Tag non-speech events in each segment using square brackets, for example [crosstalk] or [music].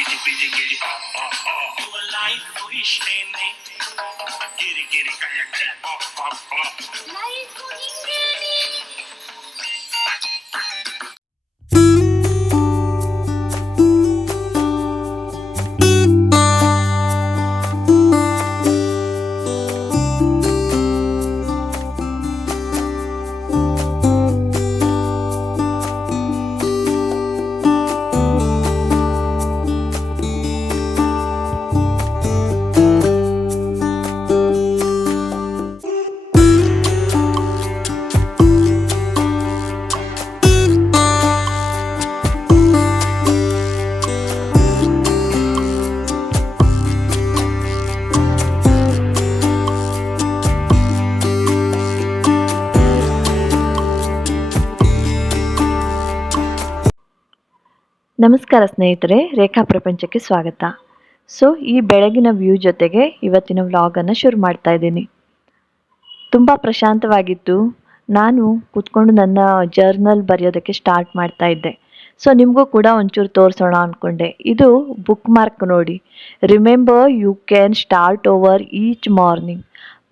Giddy, giddy, giddy, oh, oh, oh. Do a life wish, Danny. Giddy, giddy, kaya, kaya, oh, oh, oh. Life wish, Danny. ನಮಸ್ಕಾರ ಸ್ನೇಹಿತರೆ, ರೇಖಾ ಪ್ರಪಂಚಕ್ಕೆ ಸ್ವಾಗತ. So ಈ ಬೆಳಗಿನ view ಜೊತೆಗೆ ಇವತ್ತಿನ ವ್ಲಾಗನ್ನು ಶುರು ಮಾಡ್ತಾ ಇದ್ದೀನಿ. ತುಂಬ ಪ್ರಶಾಂತವಾಗಿತ್ತು ನಾನು ಕೂತ್ಕೊಂಡು ನನ್ನ ಜರ್ನಲ್ ಬರೆಯೋದಕ್ಕೆ ಸ್ಟಾರ್ಟ್ ಮಾಡ್ತಾ ಇದ್ದೆ. ಸೊ ನಿಮಗೂ ಕೂಡ ಒಂಚೂರು ತೋರಿಸೋಣ ಅಂದ್ಕೊಂಡೆ ಇದು ಬುಕ್ ಮಾರ್ಕ್ ನೋಡಿ. Remember you can start over each morning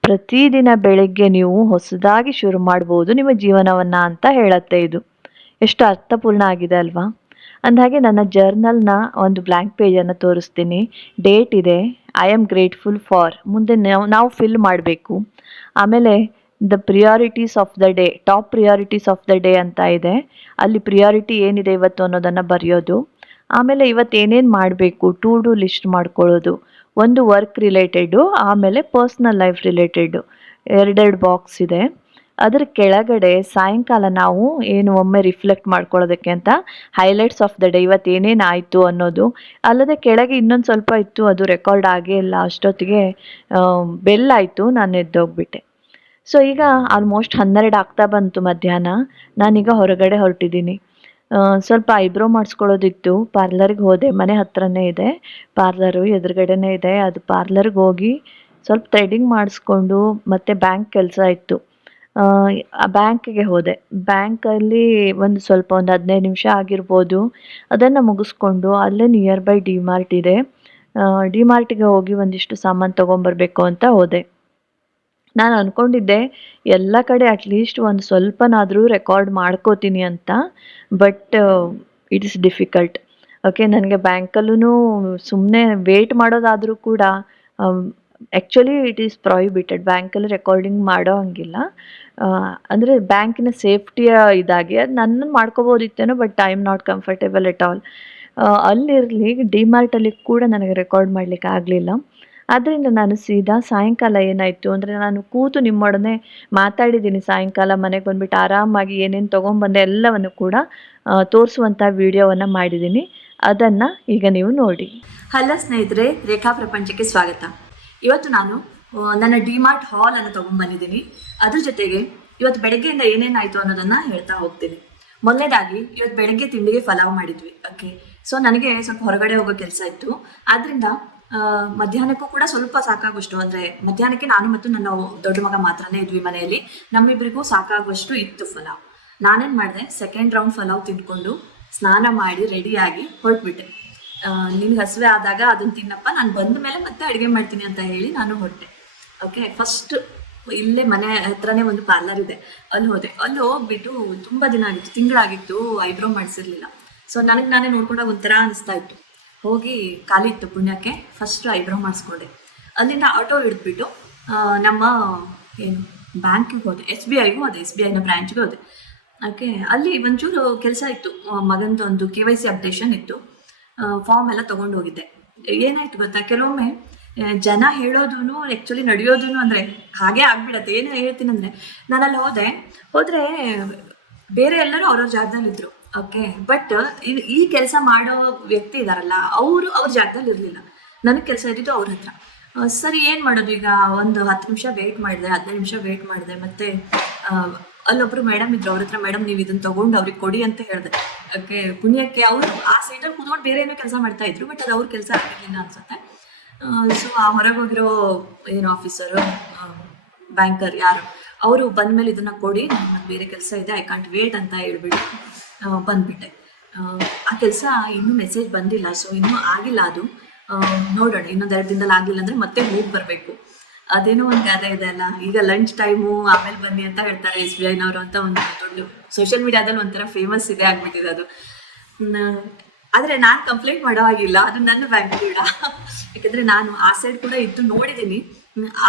ಪ್ರತಿದಿನ ಬೆಳಗ್ಗೆ ನೀವು ಹೊಸದಾಗಿ ಶುರು ಮಾಡ್ಬೋದು ನಿಮ್ಮ ಜೀವನವನ್ನು ಅಂತ ಹೇಳತ್ತೆ ಇದು. ಎಷ್ಟು ಅರ್ಥಪೂರ್ಣ ಆಗಿದೆ ಅಲ್ವಾ? ಅಂದಹಾಗೆ ನನ್ನ ಜರ್ನಲ್ನ ಒಂದು ಬ್ಲ್ಯಾಂಕ್ ಪೇಜನ್ನು ತೋರಿಸ್ತೀನಿ. ಡೇಟ್ ಇದೆ. I am grateful for. ಮುಂದೆ ನಾವು ಫಿಲ್ ಮಾಡಬೇಕು. ಆಮೇಲೆ the priorities of the day, top priorities of the day ಅಂತ ಇದೆ. ಅಲ್ಲಿ ಪ್ರಿಯಾರಿಟಿ ಏನಿದೆ ಇವತ್ತು ಅನ್ನೋದನ್ನು ಬರೆಯೋದು. ಆಮೇಲೆ ಇವತ್ತು ಏನೇನು ಮಾಡಬೇಕು, ಟು ಡು ಲಿಸ್ಟ್ ಮಾಡ್ಕೊಳ್ಳೋದು. ಒಂದು ವರ್ಕ್ ರಿಲೇಟೆಡು ಆಮೇಲೆ ಪರ್ಸ್ನಲ್ ಲೈಫ್ ರಿಲೇಟೆಡು ಎರಡೆರಡು ಬಾಕ್ಸ್ ಇದೆ. ಅದರ ಕೆಳಗಡೆ ಸಾಯಂಕಾಲ ನಾವು ಏನು ಒಮ್ಮೆ ರಿಫ್ಲೆಕ್ಟ್ ಮಾಡ್ಕೊಳ್ಳೋದಕ್ಕೆ ಅಂತ ಹೈಲೈಟ್ಸ್ ಆಫ್ ದ ಡೇ ಇವತ್ತು ಏನೇನು ಆಯಿತು ಅನ್ನೋದು, ಅಲ್ಲದೆ ಕೆಳಗೆ ಇನ್ನೊಂದು ಸ್ವಲ್ಪ ಇತ್ತು, ಅದು ರೆಕಾರ್ಡ್ ಆಗೇ ಇಲ್ಲ, ಅಷ್ಟೊತ್ತಿಗೆ ಬೆಲ್ ಆಯಿತು, ನಾನು ಎದ್ದೋಗ್ಬಿಟ್ಟೆ. ಸೊ ಈಗ ಆಲ್ಮೋಸ್ಟ್ ಹನ್ನೆರಡು ಆಗ್ತಾ ಬಂತು ಮಧ್ಯಾಹ್ನ, ನಾನೀಗ ಹೊರಗಡೆ ಹೊರಟಿದ್ದೀನಿ. ಸ್ವಲ್ಪ ಐಬ್ರೋ ಮಾಡಿಸ್ಕೊಳ್ಳೋದಿತ್ತು ಪಾರ್ಲರ್ಗೆ ಹೋದೆ, ಮನೆ ಹತ್ರನೇ ಇದೆ ಪಾರ್ಲರು ಎದುರುಗಡೆನೇ ಇದೆ, ಅದು ಪಾರ್ಲರ್ಗೆ ಹೋಗಿ ಸ್ವಲ್ಪ ಥ್ರೆಡಿಂಗ್ ಮಾಡಿಸ್ಕೊಂಡು ಮತ್ತು ಬ್ಯಾಂಕ್ ಕೆಲಸ ಇತ್ತು. ಬ್ಯಾಂಕಿಗೆ ಹೋದೆ. ಬ್ಯಾಂಕಲ್ಲಿ ಒಂದು ಸ್ವಲ್ಪ ಒಂದು ಹದಿನೈದು ನಿಮಿಷ ಆಗಿರ್ಬೋದು. ಅದನ್ನು ಮುಗಿಸ್ಕೊಂಡು ಅಲ್ಲೇ ನಿಯರ್ ಬೈ ಡಿ ಮಾರ್ಟ್ ಇದೆ. ಡಿ ಮಾರ್ಟಿಗೆ ಹೋಗಿ ಒಂದಿಷ್ಟು ಸಾಮಾನು ತೊಗೊಂಬರ್ಬೇಕು ಅಂತ ಹೋದೆ. ನಾನು ಅಂದ್ಕೊಂಡಿದ್ದೆ ಎಲ್ಲ ಕಡೆ ಅಟ್ಲೀಸ್ಟ್ ಒಂದು ಸ್ವಲ್ಪನಾದರೂ ರೆಕಾರ್ಡ್ ಮಾಡ್ಕೋತೀನಿ ಅಂತ but it is difficult okay ನನಗೆ ಬ್ಯಾಂಕಲ್ಲೂ ಸುಮ್ಮನೆ ವೇಟ್ ಮಾಡೋದಾದರೂ ಕೂಡ ಆ್ಯಕ್ಚುಲಿ ಇಟ್ ಈಸ್ ಪ್ರೊಹಿಬಿಟೆಡ್ ಬ್ಯಾಂಕಲ್ಲಿ ರೆಕಾರ್ಡಿಂಗ್ ಮಾಡೋ ಹಂಗಿಲ್ಲ. ಅಂದರೆ ಬ್ಯಾಂಕಿನ ಸೇಫ್ಟಿಯ ಇದಾಗಿ. ಅದು ನನ್ನ ಮಾಡ್ಕೋಬೋದಿತ್ತೇನೋ but I am not comfortable at all ಅಲ್ಲಿರಲಿ ಡಿಮಾರ್ಟಲ್ಲಿ ಕೂಡ ನನಗೆ ರೆಕಾರ್ಡ್ ಮಾಡಲಿಕ್ಕೆ ಆಗಲಿಲ್ಲ. ಆದ್ದರಿಂದ ನಾನು ಸೀದಾ ಸಾಯಂಕಾಲ ಏನಾಯಿತು ಅಂದರೆ ನಾನು ಕೂತು ನಿಮ್ಮೊಡನೆ ಮಾತಾಡಿದ್ದೀನಿ. ಸಾಯಂಕಾಲ ಮನೆಗೆ ಬಂದುಬಿಟ್ಟು ಆರಾಮಾಗಿ ಏನೇನು ತೊಗೊಂಬಂದೆ ಎಲ್ಲವನ್ನು ಕೂಡ ತೋರಿಸುವಂಥ ವಿಡಿಯೋವನ್ನು ಮಾಡಿದ್ದೀನಿ. ಅದನ್ನು ಈಗ ನೀವು ನೋಡಿ. ಹಲೋ ಸ್ನೇಹಿತರೆ, ರೇಖಾ ಪ್ರಪಂಚಕ್ಕೆ ಸ್ವಾಗತ. ಇವತ್ತು ನಾನು ನನ್ನ ಡಿಮಾರ್ಟ್ ಹಾಲ್ ಅನ್ನು ತಗೊಂಡ್ಬಂದಿದ್ದೀನಿ. ಅದ್ರ ಜೊತೆಗೆ ಇವತ್ತು ಬೆಳಗ್ಗೆಯಿಂದ ಏನೇನಾಯಿತು ಅನ್ನೋದನ್ನ ಹೇಳ್ತಾ ಹೋಗ್ತೀನಿ. ಮೊದಲನೇದಾಗಿ, ಇವತ್ತು ಬೆಳಗ್ಗೆ ತಿಂಡಿಗೆ ಪಲಾವ್ ಮಾಡಿದ್ವಿ. ಓಕೆ ಸೊ ನನಗೆ ಸ್ವಲ್ಪ ಹೊರಗಡೆ ಹೋಗೋ ಕೆಲಸ ಇತ್ತು. ಆದ್ರಿಂದ ಮಧ್ಯಾಹ್ನಕ್ಕೂ ಕೂಡ ಸ್ವಲ್ಪ ಸಾಕಾಗುವಷ್ಟು, ಅಂದರೆ ಮಧ್ಯಾಹ್ನಕ್ಕೆ ನಾನು ಮತ್ತು ನನ್ನ ದೊಡ್ಡ ಮಗ ಮಾತ್ರನೇ ಇದ್ವಿ ಮನೆಯಲ್ಲಿ. ನಮ್ಮಿಬ್ಬರಿಗೂ ಸಾಕಾಗುವಷ್ಟು ಇತ್ತು ಫಲಾವ್ ನಾನೇನು ಮಾಡಿದೆ ಸೆಕೆಂಡ್ ರೌಂಡ್ ಪಲಾವ್ ತಿಂದ್ಕೊಂಡು ಸ್ನಾನ ಮಾಡಿ ರೆಡಿಯಾಗಿ ಹೊರಟ್ಬಿಟ್ಟೆ. ನಿನ್ಗೆ ಹಸಿವೆ ಆದಾಗ ಅದನ್ನ ತಿನ್ನಪ್ಪ. ನಾನು ಬಂದ ಮೇಲೆ ಮತ್ತೆ ಅಡುಗೆ ಮಾಡ್ತೀನಿ ಅಂತ ಹೇಳಿ ನಾನು ಹೊರಟೆ ಓಕೆ ಫಸ್ಟ್ ಇಲ್ಲೇ ಮನೆ ಹತ್ರನೇ ಒಂದು ಪಾರ್ಲರ್ ಇದೆ. ಅಲ್ಲಿ ಹೋದೆ. ಅಲ್ಲಿ ಹೋಗ್ಬಿಟ್ಟು ತುಂಬ ದಿನ ಆಗಿತ್ತು. ತಿಂಗಳಾಗಿತ್ತು ಐಬ್ರೋ ಮಾಡಿಸಿರ್ಲಿಲ್ಲ. ಸೊ ನನಗೆ ನಾನೇ ನೋಡ್ಕೊಂಡಾಗ ಒಂಥರ ಅನಿಸ್ತಾ ಇತ್ತು. ಹೋಗಿ ಖಾಲಿ ಇತ್ತು ಪುಣ್ಯಕ್ಕೆ. ಫಸ್ಟ್ ಐಬ್ರೋ ಮಾಡಿಸ್ಕೊಂಡೆ. ಅಲ್ಲಿಂದ ಆಟೋ ಹಿಡಿದ್ಬಿಟ್ಟು ನಮ್ಮ ಏನು ಬ್ಯಾಂಕಿಗೆ ಹೋದೆ. ಎಸ್ ಬಿ ಐಗೂ ಹೋದೆ. ಎಸ್ ಬಿ ಐನ ಬ್ರ್ಯಾಂಚ್ಗೆ ಹೋದೆ. ಓಕೆ ಅಲ್ಲಿ ಒಂಚೂರು ಕೆಲಸ ಇತ್ತು. ಮಗನದು ಒಂದು ಕೆ ವೈ ಸಿ ಅಪ್ಡೇಷನ್ ಇತ್ತು. ಫಾರ್ಮ್ ಎಲ್ಲ ತಗೊಂಡು ಹೋಗಿದ್ದೆ. ಏನಾಯ್ತು ಗೊತ್ತಾ? ಕೆಲವೊಮ್ಮೆ ಜನ ಹೇಳೋದೂ ಆಕ್ಚುಲಿ ನಡೆಯೋದೂ ಅಂದ್ರೆ ಹಾಗೆ ಆಗ್ಬಿಡತ್ತೆ. ಏನು ಹೇಳ್ತೀನಿ ಅಂದ್ರೆ ನಾನು ಅಲ್ಲಿ ಹೋದೆ. ಹೋದ್ರೆ ಬೇರೆ ಎಲ್ಲರೂ ಅವ್ರವ್ರ ಜಾಗದಲ್ಲಿ ಇದ್ರು. ಓಕೆ ಬಟ್ ಈ ಕೆಲಸ ಮಾಡೋ ವ್ಯಕ್ತಿ ಇದಾರಲ್ಲ, ಅವರು ಅವ್ರ ಜಾಗದಲ್ಲಿ ಇರಲಿಲ್ಲ. ನನಗೆ ಕೆಲಸ ಇದ್ದಿದ್ದು ಅವ್ರ ಹತ್ರ. ಸರಿ, ಏನು ಮಾಡೋದು ಈಗ? ಒಂದು ಹತ್ತು ನಿಮಿಷ ವೆಯ್ಟ್ ಮಾಡಿದೆ, ಹದಿನೈದು ನಿಮಿಷ ವೆಯ್ಟ್ ಮಾಡಿದೆ. ಮತ್ತೆ ಅಲ್ಲೊಬ್ರು ಮೇಡಮ್ ಇದ್ರು, ಅವ್ರ ಹತ್ರ ಮೇಡಮ್ ನೀವು ಇದನ್ನ ತಗೊಂಡು ಅವ್ರಿಗೆ ಕೊಡಿ ಅಂತ ಹೇಳಿದೆ. ಓಕೆ ಪುಣ್ಯಕ್ಕೆ ಅವರು ಆ ಸೈಟಲ್ಲಿ ಕುತ್ಕೊಂಡು ಬೇರೆ ಏನೋ ಕೆಲಸ ಮಾಡ್ತಾ ಇದ್ರು ಬಟ್ ಅದು ಅವ್ರ ಕೆಲಸ ಆಗಿರ್ಲಿಲ್ಲ ಅನ್ಸುತ್ತೆ. ಸೊ ಆ ಹೊರಗೆ ಹೋಗಿರೋ ಏನು ಆಫೀಸರು ಬ್ಯಾಂಕರ್ ಯಾರು, ಅವರು ಬಂದ್ಮೇಲೆ ಇದನ್ನ ಕೊಡಿ ನನಗೆ ಬೇರೆ ಕೆಲಸ ಇದೆ ಐ ಕಾಂಟ್ ವೇಟ್ ಅಂತ ಹೇಳ್ಬಿಟ್ಟು ಬಂದ್ಬಿಟ್ಟೆ. ಆ ಕೆಲಸ ಇನ್ನೂ ಮೆಸೇಜ್ ಬಂದಿಲ್ಲ ಸೊ ಇನ್ನೂ ಆಗಿಲ್ಲ ಅದು. ನೋಡೋಣ, ಇನ್ನೊಂದು ಎರಡು ದಿನದಲ್ಲಿ ಆಗಿಲ್ಲ ಅಂದರೆ ಮತ್ತೆ ಹೋಗಿ ಬರಬೇಕು. ಅದೇನೋ ಒಂದು ಗಾದೆ ಇದೆ ಅಲ್ಲ? ಈಗ ಲಂಚ್ ಟೈಮು ಆಮೇಲೆ ಬನ್ನಿ ಅಂತ ಹೇಳ್ತಾರೆ ಎಸ್ ಬಿ ಐನವರು ಅಂತ ಒಂದು ದೊಡ್ಡ ಸೋಷಿಯಲ್ ಮೀಡಿಯಾದಲ್ಲಿ ಒಂಥರ ಫೇಮಸ್ ಇದೆ ಆಗ್ಬಿಟ್ಟಿದೆ ಅದು. ಆದರೆ ನಾನು ಕಂಪ್ಲೇಂಟ್ ಮಾಡೋ ಹಾಗಿಲ್ಲ. ಅದು ನನ್ನ ಬ್ಯಾಂಕ್ ಕೂಡ ಯಾಕಂದ್ರೆ ನಾನು ಆ ಸೈಡ್ ಕೂಡ ಇದ್ದು ನೋಡಿದ್ದೀನಿ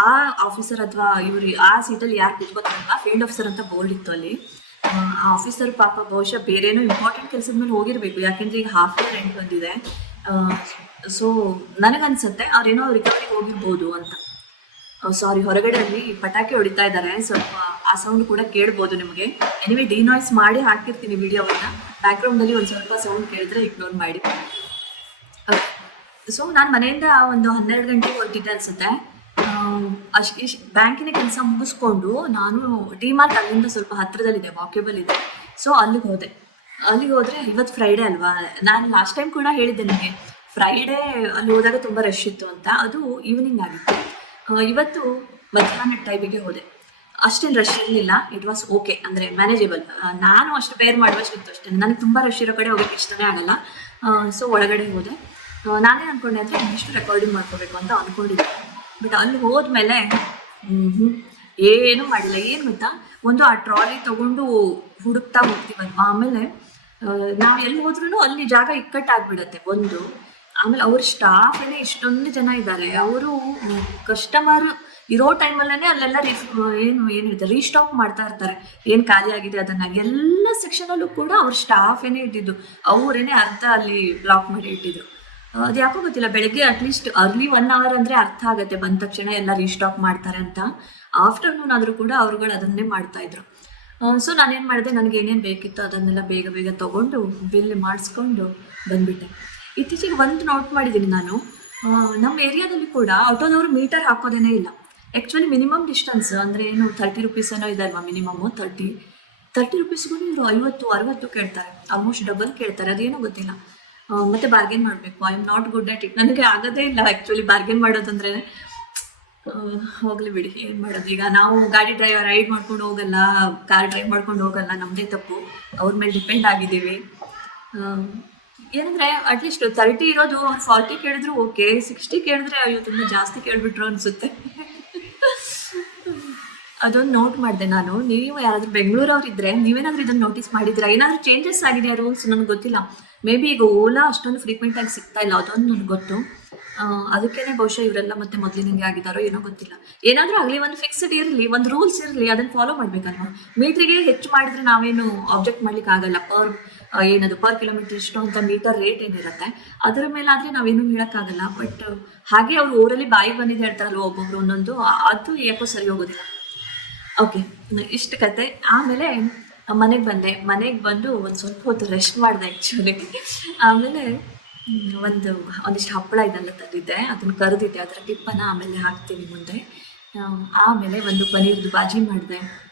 ಆ ಆಫೀಸರ್ ಅಥವಾ ಇವ್ರು ಆ ಸೀಟಲ್ಲಿ ಯಾರು ಕೂತ್ಕೋತಾರಲ್ಲ ಫೀಲ್ಡ್ ಆಫೀಸರ್ ಅಂತ ಬೋರ್ಡ್ ಇತ್ತು ಅಲ್ಲಿ. ಆ ಆಫೀಸರ್ ಪಾಪ ಬಹುಶಃ ಬೇರೇನೋ ಇಂಪಾರ್ಟೆಂಟ್ ಕೆಲಸದ ಮೇಲೆ ಹೋಗಿರ್ಬೇಕು. ಯಾಕೆಂದ್ರೆ ಈಗ ಹಾಫ್ ಇಯರ್ ರೆಂಟ್ ಬಂದಿದೆ. ಸೊ ನನಗನ್ಸುತ್ತೆ, ಅವ್ರೇನೋ ರಿಕವರಿಗೆ ಹೋಗಿರ್ಬೋದು ಅಂತ. ಸಾರಿ ಹೊರಗಡೆ ಅಲ್ಲಿ ಪಟಾಕಿ ಹೊಡಿತಾ ಇದ್ದಾರೆ. ಸ್ವಲ್ಪ, ಆ ಸೌಂಡ್ ಕೂಡ ಕೇಳ್ಬೋದು ನಿಮಗೆ. ಎನಿವೆ ಡಿನಾಯ್ಸ್ ಮಾಡಿ ಹಾಕಿರ್ತೀನಿ ವಿಡಿಯೋವನ್ನು. ಬ್ಯಾಕ್ಗ್ರೌಂಡಲ್ಲಿ ಒಂದು ಸ್ವಲ್ಪ ಸೌಂಡ್ ಕೇಳಿದ್ರೆ ಇಗ್ನೋರ್ ಮಾಡಿ. ಸೊ ನಾನು ಮನೆಯಿಂದ ಒಂದು ಹನ್ನೆರಡು ಗಂಟೆಗೆ ಹೊರಟಿದ್ದೆ ಅನ್ಸುತ್ತೆ. ಅಷ್ಟು ಇಷ್ಟು ಬ್ಯಾಂಕಿನ ಕೆಲಸ ಮುಗಿಸ್ಕೊಂಡು ನಾನು ಡಿ ಮಾರ್ಟ್ ಅಲ್ಲಿಂದ ಸ್ವಲ್ಪ ಹತ್ತಿರದಲ್ಲಿದೆ ವಾಕೇಬಲ್ ಇದೆ. ಸೊ ಅಲ್ಲಿಗೆ ಹೋದೆ. ಅಲ್ಲಿಗೆ ಹೋದರೆ ಇವತ್ತು ಫ್ರೈಡೇ ಅಲ್ವಾ? ನಾನು ಲಾಸ್ಟ್ ಟೈಮ್ ಕೂಡ ಹೇಳಿದ್ದೆ ನಿಮಗೆ. ಫ್ರೈಡೇ ಅಲ್ಲಿ ಹೋದಾಗ ತುಂಬ ರಶ್ ಇತ್ತು ಅಂತ. ಅದು ಈವ್ನಿಂಗ್ ಆಗಿತ್ತು. ಇವತ್ತು ಮಧ್ಯಾಹ್ನ ಟೈಮಿಗೆ ಹೋದೆ. ಅಷ್ಟೇನು ರಶ್ ಇರಲಿಲ್ಲ. ಇಟ್ ವಾಸ್ ಓಕೆ ಅಂದರೆ ಮ್ಯಾನೇಜೇಬಲ್ ನಾನು ಅಷ್ಟು ಬೇರ್ ಮಾಡುವಷ್ಟಿತ್ತು ಅಷ್ಟೇ. ನನಗೆ ತುಂಬ ರಶ್ ಇರೋ ಕಡೆ ಹೋಗೋಕ್ಕೆ ಇಷ್ಟನೇ ಆಗಲ್ಲ. ಸೊ ಒಳಗಡೆ ಹೋದೆ. ನಾನೇ ಅನ್ಕೊಂಡೆ ಅಂದರೆ ಇನ್ನಿಷ್ಟು ರೆಕಾರ್ಡಿಂಗ್ ಮಾಡ್ಕೋಬೇಕು ಅಂತ ಅಂದ್ಕೊಂಡಿದ್ದೆ ಬಟ್ ಅಲ್ಲಿ ಹೋದ್ಮೇಲೆ ಹ್ಞೂ ಏನೂ ಮಾಡಿಲ್ಲ. ಏನು ಗೊತ್ತಾ? ಒಂದು ಆ ಟ್ರಾಲಿ ತಗೊಂಡು ಹುಡುಕ್ತಾ ಹೋಗ್ತೀವಲ್ವಾ? ಆಮೇಲೆ ನಾವು ಎಲ್ಲಿ ಹೋದ್ರೂ ಅಲ್ಲಿ ಜಾಗ ಇಕ್ಕಟ್ಟಾಗ್ಬಿಡತ್ತೆ. ಒಂದು ಆಮೇಲೆ ಅವ್ರ ಸ್ಟಾಫೇನೆ ಇಷ್ಟೊಂದು ಜನ ಇದ್ದಾರೆ. ಅವರು ಕಸ್ಟಮರ್ ಇರೋ ಟೈಮಲ್ಲೇ ಅಲ್ಲೆಲ್ಲ ಏನು ಏನು ಹೇಳ್ತಾರೆ ರೀಸ್ಟಾಕ್ ಮಾಡ್ತಾ ಇರ್ತಾರೆ. ಏನು ಖಾಲಿ ಆಗಿದೆ ಅದನ್ನ? ಎಲ್ಲ ಸೆಕ್ಷನಲ್ಲೂ ಕೂಡ ಅವ್ರ ಸ್ಟಾಫೇನೆ ಇದ್ದಿದ್ದು, ಅವರೇನೆ ಅರ್ಧ ಅಲ್ಲಿ ಬ್ಲಾಕ್ ಮಾಡಿ ಇಟ್ಟಿದ್ರು. ಅದು ಯಾಕೋ ಗೊತ್ತಿಲ್ಲ, ಬೆಳಗ್ಗೆ ಅಟ್ಲೀಸ್ಟ್ ಅರ್ಲಿ ಒನ್ ಅವರ್ ಅಂದರೆ ಅರ್ಥ ಆಗುತ್ತೆ. ಬಂದ ತಕ್ಷಣ ಎಲ್ಲ ರೀಸ್ಟಾಕ್ ಮಾಡ್ತಾರೆ ಅಂತ. ಆಫ್ಟರ್ನೂನ್ ಆದರೂ ಕೂಡ ಅವ್ರುಗಳು ಅದನ್ನೇ ಮಾಡ್ತಾ ಇದ್ರು. ಸೊ ನಾನೇನು ಮಾಡಿದೆ, ನನಗೆ ಏನೇನು ಬೇಕಿತ್ತು ಅದನ್ನೆಲ್ಲ ಬೇಗ ಬೇಗ ತೊಗೊಂಡು ಬಿಲ್ ಮಾಡಿಸ್ಕೊಂಡು ಬಂದ್ಬಿಟ್ಟೆ. ಇತ್ತೀಚೆಗೆ ಒಂದು ನೋಟ್ ಮಾಡಿದ್ದೀನಿ ನಾನು. ನಮ್ಮ ಏರಿಯಾದಲ್ಲಿ ಕೂಡ ಆಟೋದವರು ಮೀಟರ್ ಹಾಕೋದೇನೇ ಇಲ್ಲ. ಆ್ಯಕ್ಚುಲಿ ಮಿನಿಮಮ್ ಡಿಸ್ಟೆನ್ಸ್ ಅಂದರೆ ಏನು ತರ್ಟಿ ರುಪೀಸ್ ಏನೋ ಇದೆ ಅಲ್ವಾ ಮಿನಿಮಮ್ಮು ತರ್ಟಿ ತರ್ಟಿ ರುಪೀಸ್ಗೂ ಇವರು ಐವತ್ತು, ಅರವತ್ತು ಕೇಳ್ತಾರೆ. ಆಲ್ಮೋಸ್ಟ್ ಡಬಲ್ ಕೇಳ್ತಾರೆ, ಅದೇನೋ ಗೊತ್ತಿಲ್ಲ. ಮತ್ತೆ ಬಾರ್ಗೇನ್ ಮಾಡಬೇಕು. I am not good at it ನನಗೆ ಆಗೋದೇ ಇಲ್ಲ ಆ್ಯಕ್ಚುಲಿ ಬಾರ್ಗೇನ್ ಮಾಡೋದಂದ್ರೆ. ಹೋಗ್ಲಿ ಬಿಡಿ, ಏನು ಮಾಡೋದು? ಈಗ ನಾವು ಗಾಡಿ ಡ್ರೈವರ್ ರೈಡ್ ಮಾಡ್ಕೊಂಡು ಹೋಗಲ್ಲ ಕಾರ್ ಡ್ರೈವ್ ಮಾಡ್ಕೊಂಡು ಹೋಗಲ್ಲ ನಮ್ಮದೇ ತಪ್ಪು. ಅವ್ರ ಮೇಲೆ ಡಿಪೆಂಡ್ ಆಗಿದ್ದೀವಿ. ಏನಂದ್ರೆ ಅಟ್ಲೀಸ್ಟ್ ತರ್ಟಿ ಇರೋದು ಅವ್ರು ಫಾರ್ಟಿ ಕೇಳಿದ್ರು ಓಕೆ ಸಿಕ್ಸ್ಟಿ ಕೇಳಿದ್ರೆ ಅಯ್ಯೋ, ತುಂಬ ಜಾಸ್ತಿ ಕೇಳ್ಬಿಟ್ರು ಅನ್ಸುತ್ತೆ. ಅದೊಂದು ನೋಟ್ ಮಾಡಿದೆ ನಾನು. ನೀವು ಯಾರಾದ್ರೂ ಬೆಂಗಳೂರವ್ರು ಇದ್ರೆ ನೀವೇನಾದ್ರೂ ಇದನ್ನ ನೋಟಿಸ್ ಮಾಡಿದ್ರಾ ಏನಾದ್ರೂ ಚೇಂಜಸ್ ಆಗಿದೆಯಾ ರೂಲ್ಸ್ ನನಗೆ ಗೊತ್ತಿಲ್ಲ. ಮೇ ಬಿ ಈಗ ಓಲಾ ಅಷ್ಟೊಂದು ಫ್ರೀಕ್ವೆಂಟ್ ಆಗಿ ಸಿಗ್ತಾ ಇಲ್ಲ, ಅದೊಂದು ನನಗೆ ಗೊತ್ತು. ಅದಕ್ಕೇನೆ ಬಹುಶಃ ಇವರೆಲ್ಲ ಮತ್ತೆ ಮೊದಲಿನಂಗೆ ಆಗಿದ್ದಾರೋ ಏನೋ ಗೊತ್ತಿಲ್ಲ. ಏನಾದ್ರೂ ಆಗಲಿ, ಒಂದು ಫಿಕ್ಸ್ಡ್ ಇರಲಿ, ಒಂದು ರೂಲ್ಸ್ ಇರಲಿ ಅದನ್ನ ಫಾಲೋ ಮಾಡ್ಬೇಕಲ್ವಾ? ಮೀಟ್ರಿಗೆ ಹೆಚ್ಚು ಮಾಡಿದ್ರೆ ನಾವೇನು ಆಬ್ಜೆಕ್ಟ್ ಮಾಡ್ಲಿಕ್ಕೆ ಆಗಲ್ಲ ಪರ್ ಏನದು ಪರ್ ಕಿಲೋಮೀಟರ್ ಇಷ್ಟು ಅಂತ ಮೀಟರ್ ರೇಟ್ ಏನಿರುತ್ತೆ. ಅದರ ಮೇಲಾದ್ರೆ ನಾವೇನು ಹೇಳಕ್ಕಾಗಲ್ಲ. ಬಟ್ ಹಾಗೆ ಅವ್ರು ಊರಲ್ಲಿ ಬಾಯಿ ಬಂದಿದ್ದು ಹೇಳ್ತಾರಲ್ವ ಒಬ್ಬೊಬ್ರು ಒಂದೊಂದು ಅದು ಯಾಕೋ ಸರಿ ಹೋಗೋದಿಲ್ಲ. ಓಕೆ ಇಷ್ಟು ಕತೆ. ಆಮೇಲೆ, ಮನೆಗೆ ಬಂದೆ. ಮನೆಗೆ ಬಂದು ಒಂದು ಸ್ವಲ್ಪ ಹೊತ್ತು ರೆಸ್ಟ್ ಮಾಡಿದೆ ಆ್ಯಕ್ಚುಲಿ ಆಮೇಲೆ ಒಂದು, ಒಂದಿಷ್ಟು ಹಪ್ಪಳ ಇದೆಲ್ಲ ತಂದಿದ್ದೆ. ಅದನ್ನು ಕರೆದಿದ್ದೆ. ಅದರ ಟಿಪ್ಪನ್ನು ಆಮೇಲೆ ಹಾಕ್ತೀನಿ ಮುಂದೆ. ಆಮೇಲೆ ಒಂದು ಪನೀರ್ದು ಬಾಜಿ ಮಾಡಿದೆ.